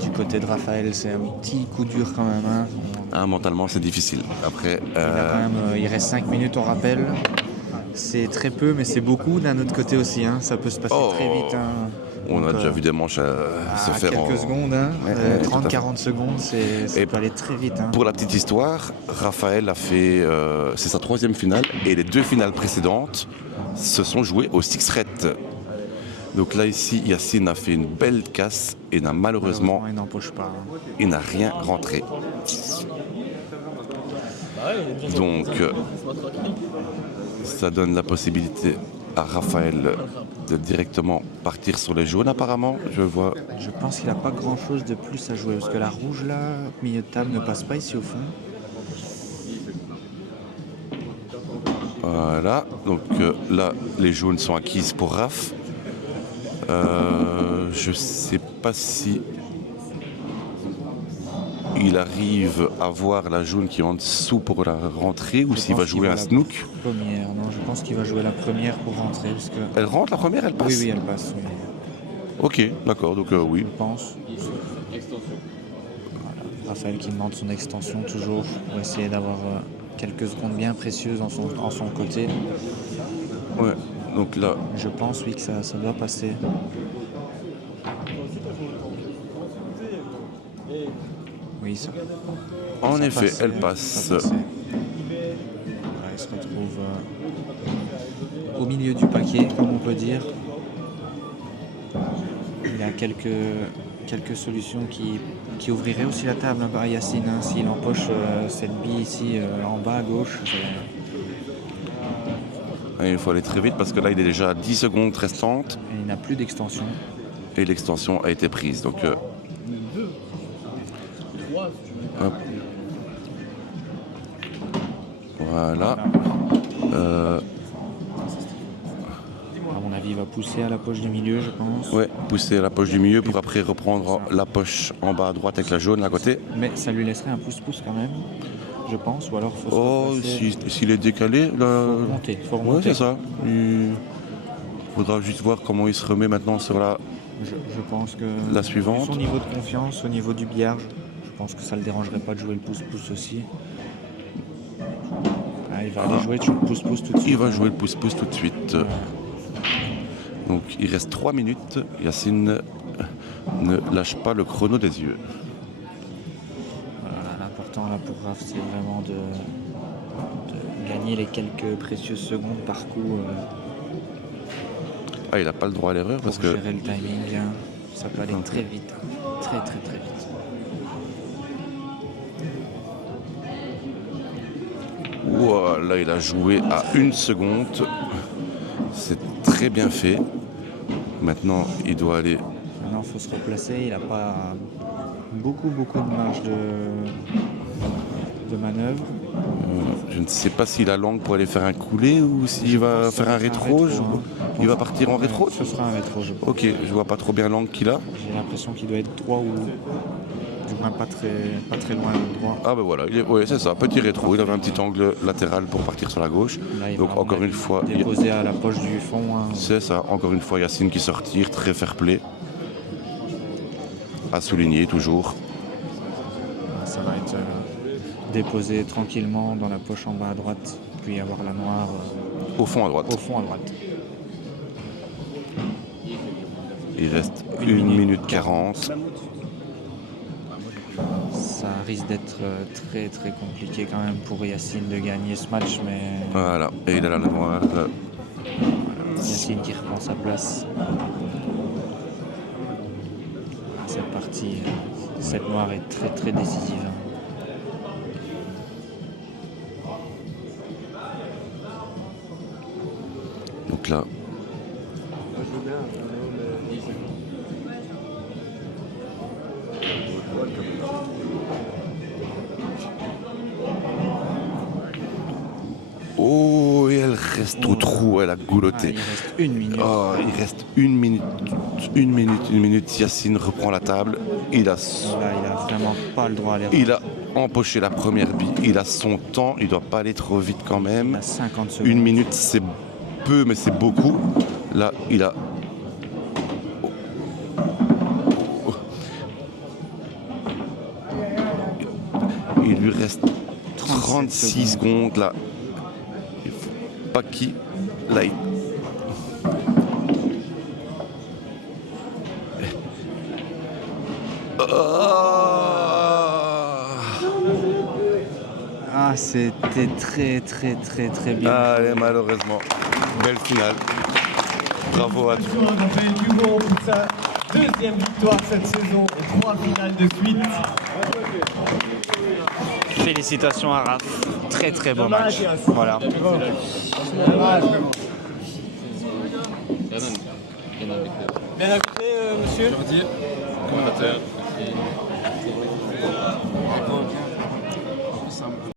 Du côté de Raphaël, c'est un petit coup dur quand même. Hein. Ah, mentalement, c'est difficile. Après, Il, a quand même, il reste 5 minutes, on rappelle. C'est très peu, mais c'est beaucoup d'un autre côté aussi. Hein. Ça peut se passer Oh. très vite. Hein. on a Donc, déjà vu des manches se à faire en... quelques secondes, hein. Ouais, ouais, tout à fait. 30-40 secondes, ça Et peut aller très vite. Hein. Pour la petite histoire, Raphaël a fait, c'est sa 3e finale et les 2 finales précédentes se sont jouées au six red. Donc là ici, Yacine a fait une belle casse et n'a malheureusement, il n'empoche pas. Hein. il n'a rien rentré. Donc ça donne la possibilité à Raphaël de directement partir sur les jaunes apparemment. Je vois. Je pense qu'il n'a pas grand chose de plus à jouer parce que la rouge là, au milieu de table, ne passe pas ici au fond. Voilà, donc là les jaunes sont acquises pour Raph. Je sais pas si il arrive à voir la jaune qui est en dessous pour la rentrée ou Je s'il va pense qu'il jouer un la snook. Première, non, je pense qu'il va jouer la première pour rentrer. Parce que... Elle rentre la première, elle passe. Oui, oui, elle passe. Oui. Ok, d'accord, donc oui. Je pense. Voilà. Raphaël qui demande son extension toujours pour essayer d'avoir quelques secondes bien précieuses en son côté. Ouais, donc là, Je pense, oui, que ça doit passer. Oui, ça. en ça effet, passait, elle ça passe. passait. Voilà, il se retrouve au milieu du paquet, comme on peut dire. Il a quelques solutions qui ouvriraient aussi la table à Yacine. Hein, s'il empoche cette bille ici en bas à gauche. Et il faut aller très vite parce que là, il est déjà à 10 secondes restantes Et il n'a plus d'extension. et l'extension a été prise. Donc, hop. Voilà. À mon avis, il va pousser à la poche du milieu, je pense. Ouais, pousser à la poche du milieu pour après reprendre la poche en bas à droite avec la jaune à côté. Mais ça lui laisserait un pouce-pouce quand même, je pense. Ou alors, il faut se Oh, replacer. s'il est décalé, là. Faut remonter. Ouais, c'est ça. Il faudra juste voir comment il se remet maintenant sur la. Je pense que La suivante. vu son niveau de confiance, au niveau du billard, je pense que ça ne le dérangerait pas de jouer le pouce-pouce aussi. Ah, il va aller jouer sur le pouce-pouce tout de suite. Il va jouer le pouce-pouce tout de suite. Donc il reste 3 minutes. Yacine ne lâche pas le chrono des yeux. Voilà, l'important là pour Raph, c'est vraiment de gagner les quelques précieuses secondes par coup Ah, il n'a pas le droit à l'erreur pour parce que. gérer le timing. Hein. Ça peut aller très vite. Très très très vite. Voilà, il a joué à 1 seconde. C'est très bien fait. Maintenant, il doit aller. Maintenant, il faut se replacer. Il n'a pas beaucoup de marge de manœuvre. Je ne sais pas s'il a langue pour aller faire un coulé ou s'il va faire un rétro. Il va partir en rétro. Ce sera un rétro, je pense. Ok, je vois pas trop bien l'angle qu'il a. J'ai l'impression qu'il doit être droit ou du moins pas très loin de droit. Ah ben voilà, ouais, c'est ça, petit rétro. Il avait un petit angle latéral pour partir sur la gauche. Là, il Donc va, encore une fois, déposé à la poche du fond. Hein. c'est ça, encore une fois Yacine qui sortir, très fair play. À souligner toujours. Ça va être déposé tranquillement dans la poche en bas à droite, puis avoir la noire Au fond à droite. au fond à droite. Il reste 1 minute 40. Ça risque d'être très très compliqué quand même pour Yacine de gagner ce match, mais Voilà, et il a la noire. Yacine qui reprend sa place. Cette partie, cette noire est très très décisive. Donc là, oh, et elle reste au trou, elle a goulotté. Il reste 1 minute. Oh, il reste 1 minute. Yacine reprend la table. Là, il a vraiment pas le droit à l'erreur. Il a empoché la première bille. Il a son temps. Il doit pas aller trop vite quand Il même. a 50 secondes. 1 minute, c'est peu, mais c'est beaucoup. Là, il a. Oh. Il lui reste 36 secondes là. Il faut pas qu'il. Là, il. Ah, c'était très très très très bien. Allez, malheureusement. Belle finale. Bravo à tous. Raphaël Dubon pour sa deuxième victoire cette saison et 3 finales de suite. Félicitations à Raph. Très très beau match. Voilà. Bien écouté, monsieur.